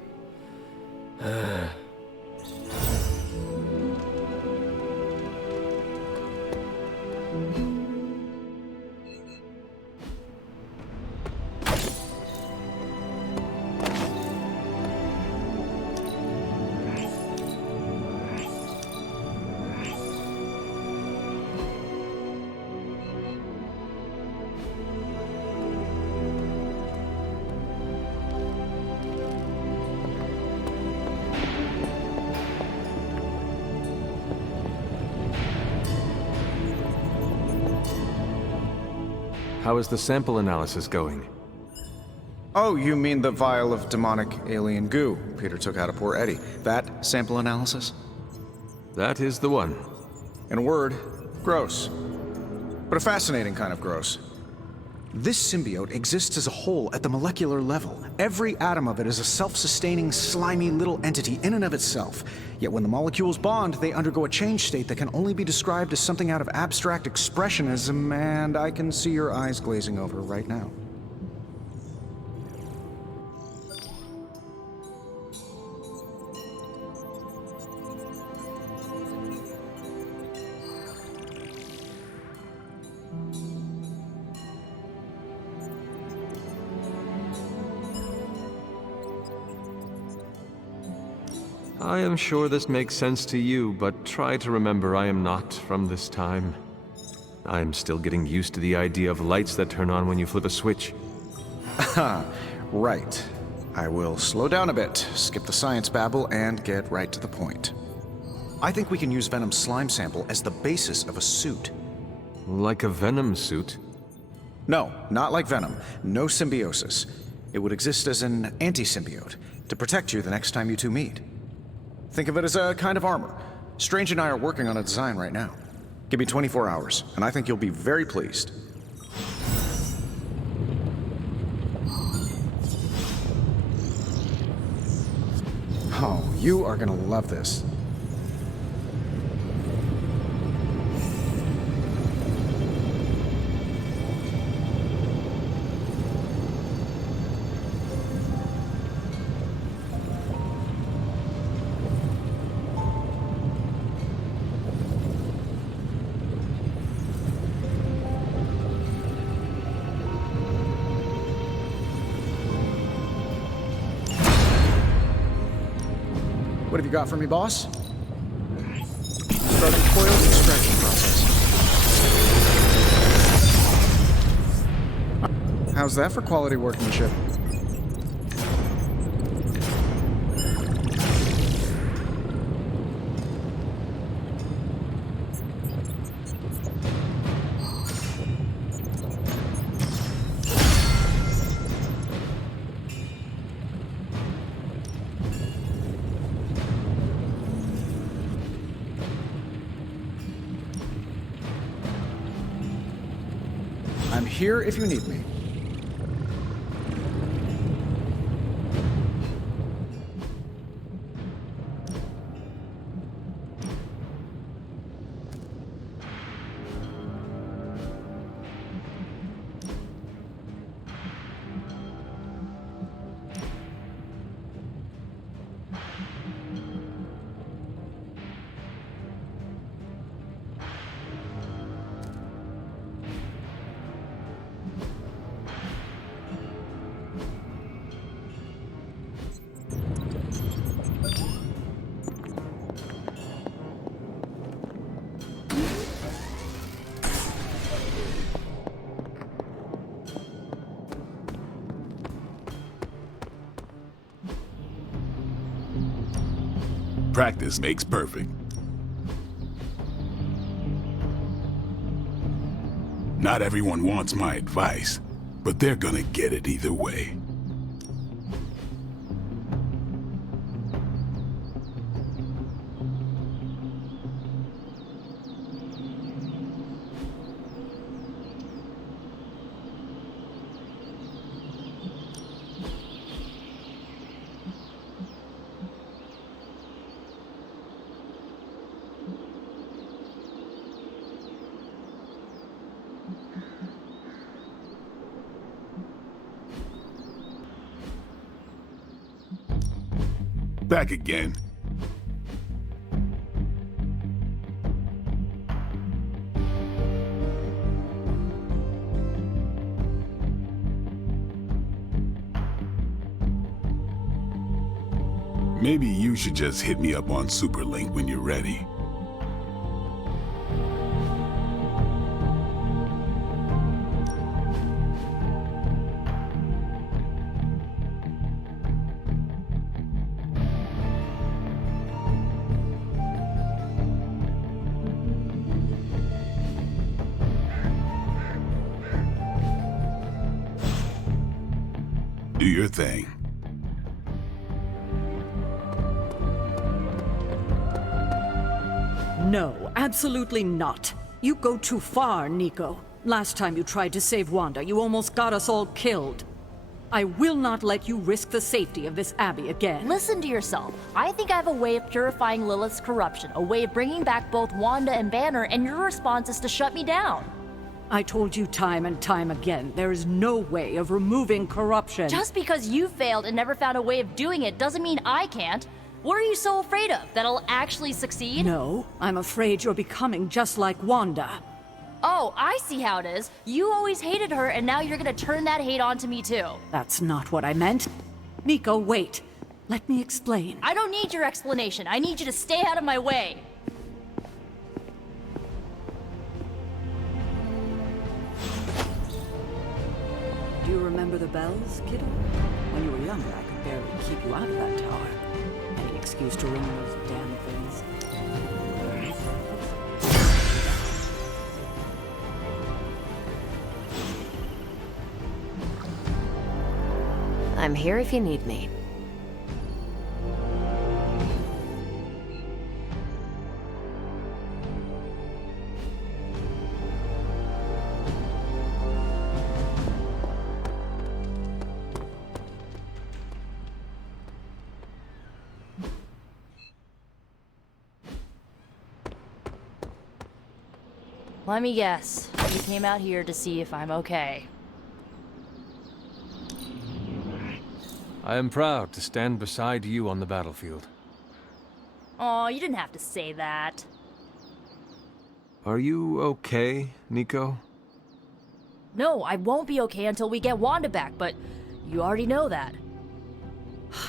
How is the sample analysis going? Oh, you mean the vial of demonic alien goo Peter took out of poor Eddie. That sample analysis? That is the one. In a word, gross. But a fascinating kind of gross. This symbiote exists as a whole at the molecular level. Every atom of it is a self-sustaining, slimy little entity in and of itself. Yet when the molecules bond, they undergo a change state that can only be described as something out of abstract expressionism, and I can see your eyes glazing over right now. I am sure this makes sense to you, but try to remember I am not from this time. I am still getting used to the idea of lights that turn on when you flip a switch. Right. I will slow down a bit, skip the science babble, and get right to the point. I think we can use Venom's slime sample as the basis of a suit. Like a Venom suit? No, not like Venom. No symbiosis. It would exist as an anti-symbiote, to protect you the next time you two meet. Think of it as a kind of armor. Strange and I are working on a design right now. Give me 24 hours, and I think you'll be very pleased. Oh, you are gonna love this. What have you got for me, boss? Start the coil extraction process. How's that for quality workmanship? I'm here if you need me. Practice makes perfect. Not everyone wants my advice, but they're gonna get it either way. Back again. Maybe you should just hit me up on Superlink when you're ready. Do your thing. No, absolutely not. You go too far, Nico. Last time you tried to save Wanda, you almost got us all killed. I will not let you risk the safety of this abbey again. Listen to yourself. I think I have a way of purifying Lilith's corruption, a way of bringing back both Wanda and Banner, and your response is to shut me down. I told you time and time again, there is no way of removing corruption. Just because you failed and never found a way of doing it doesn't mean I can't. What are you so afraid of? That I'll actually succeed? No, I'm afraid you're becoming just like Wanda. Oh, I see how it is. You always hated her, and now you're gonna turn that hate onto me too. That's not what I meant. Nico, wait. Let me explain. I don't need your explanation. I need you to stay out of my way. Do you remember the bells, kiddo? When you were younger, I could barely keep you out of that tower. Any excuse to ring those damn things. I'm here if you need me. Let me guess. You came out here to see if I'm okay. I am proud to stand beside you on the battlefield. Aw, you didn't have to say that. Are you okay, Nico? No, I won't be okay until we get Wanda back, but you already know that.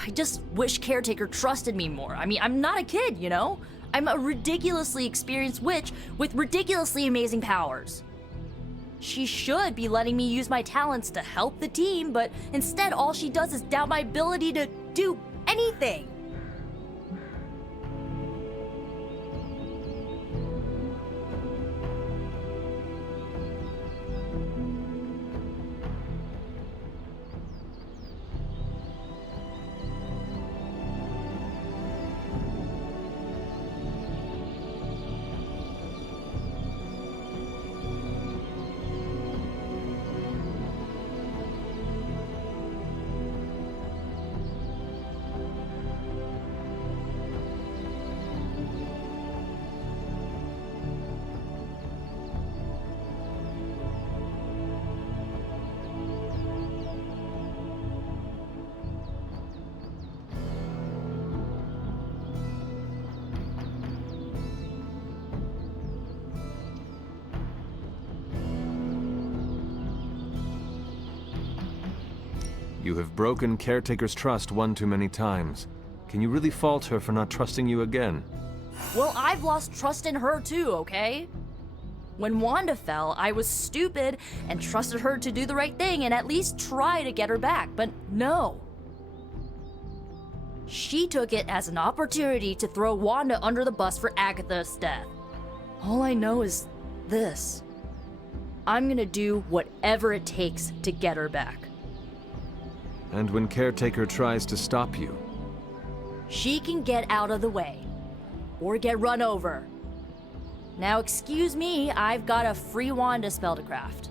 I just wish Caretaker trusted me more. I mean, I'm not a kid, you know? I'm a ridiculously experienced witch with ridiculously amazing powers. She should be letting me use my talents to help the team, but instead all she does is doubt my ability to do anything. You have broken Caretaker's trust one too many times. Can you really fault her for not trusting you again? Well, I've lost trust in her too, okay? When Wanda fell, I was stupid and trusted her to do the right thing and at least try to get her back, but no. She took it as an opportunity to throw Wanda under the bus for Agatha's death. All I know is this. I'm gonna do whatever it takes to get her back. And when Caretaker tries to stop you? She can get out of the way. Or get run over. Now excuse me, I've got a free Wanda spell to craft.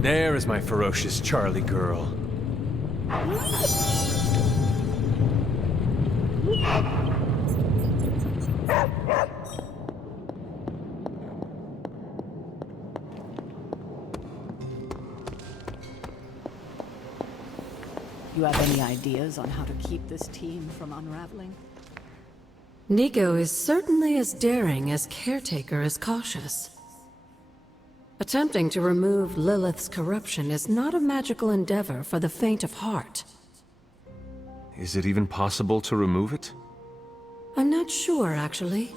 There is my ferocious Charlie girl. You have any ideas on how to keep this team from unraveling? Nico is certainly as daring as Caretaker is cautious. Attempting to remove Lilith's corruption is not a magical endeavor for the faint of heart. Is it even possible to remove it? I'm not sure, actually.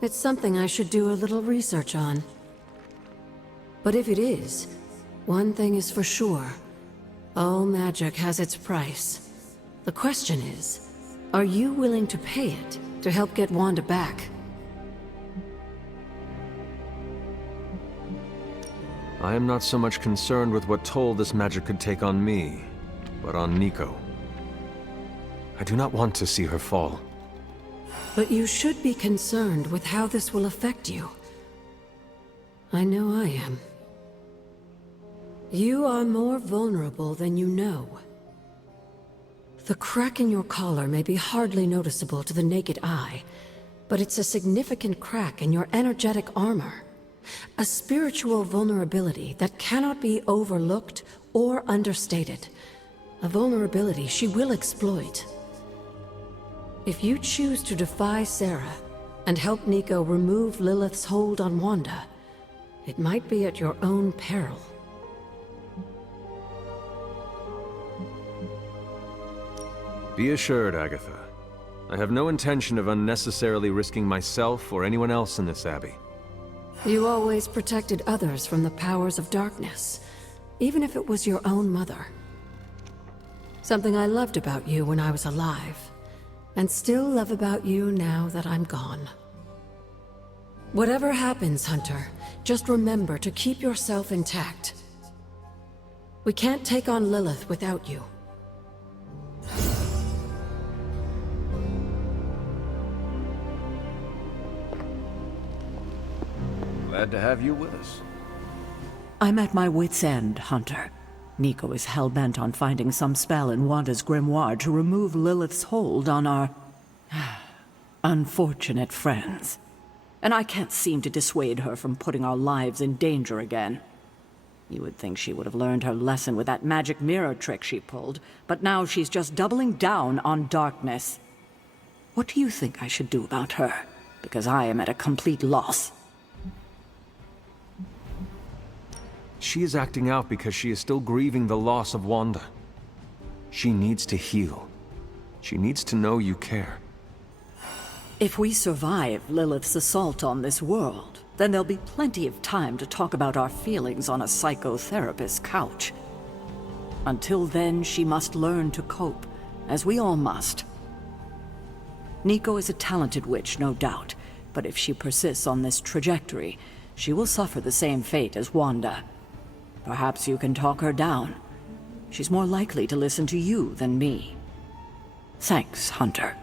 It's something I should do a little research on. But if it is, one thing is for sure. All magic has its price. The question is, are you willing to pay it to help get Wanda back? I am not so much concerned with what toll this magic could take on me, but on Nico. I do not want to see her fall. But you should be concerned with how this will affect you. I know I am. You are more vulnerable than you know. The crack in your collar may be hardly noticeable to the naked eye, but it's a significant crack in your energetic armor. A spiritual vulnerability that cannot be overlooked or understated. A vulnerability she will exploit. If you choose to defy Sarah and help Nico remove Lilith's hold on Wanda, it might be at your own peril. Be assured, Agatha. I have no intention of unnecessarily risking myself or anyone else in this abbey. You always protected others from the powers of darkness, even if it was your own mother. Something I loved about you when I was alive, and still love about you now that I'm gone. Whatever happens, Hunter, just remember to keep yourself intact. We can't take on Lilith without you. Glad to have you with us. I'm at my wit's end, Hunter. Nico is hell-bent on finding some spell in Wanda's grimoire to remove Lilith's hold on our unfortunate friends. And I can't seem to dissuade her from putting our lives in danger again. You would think she would have learned her lesson with that magic mirror trick she pulled, but now she's just doubling down on darkness. What do you think I should do about her? Because I am at a complete loss. She is acting out because she is still grieving the loss of Wanda. She needs to heal. She needs to know you care. If we survive Lilith's assault on this world, then there'll be plenty of time to talk about our feelings on a psychotherapist's couch. Until then, she must learn to cope, as we all must. Nico is a talented witch, no doubt, but if she persists on this trajectory, she will suffer the same fate as Wanda. Perhaps you can talk her down. She's more likely to listen to you than me. Thanks, Hunter.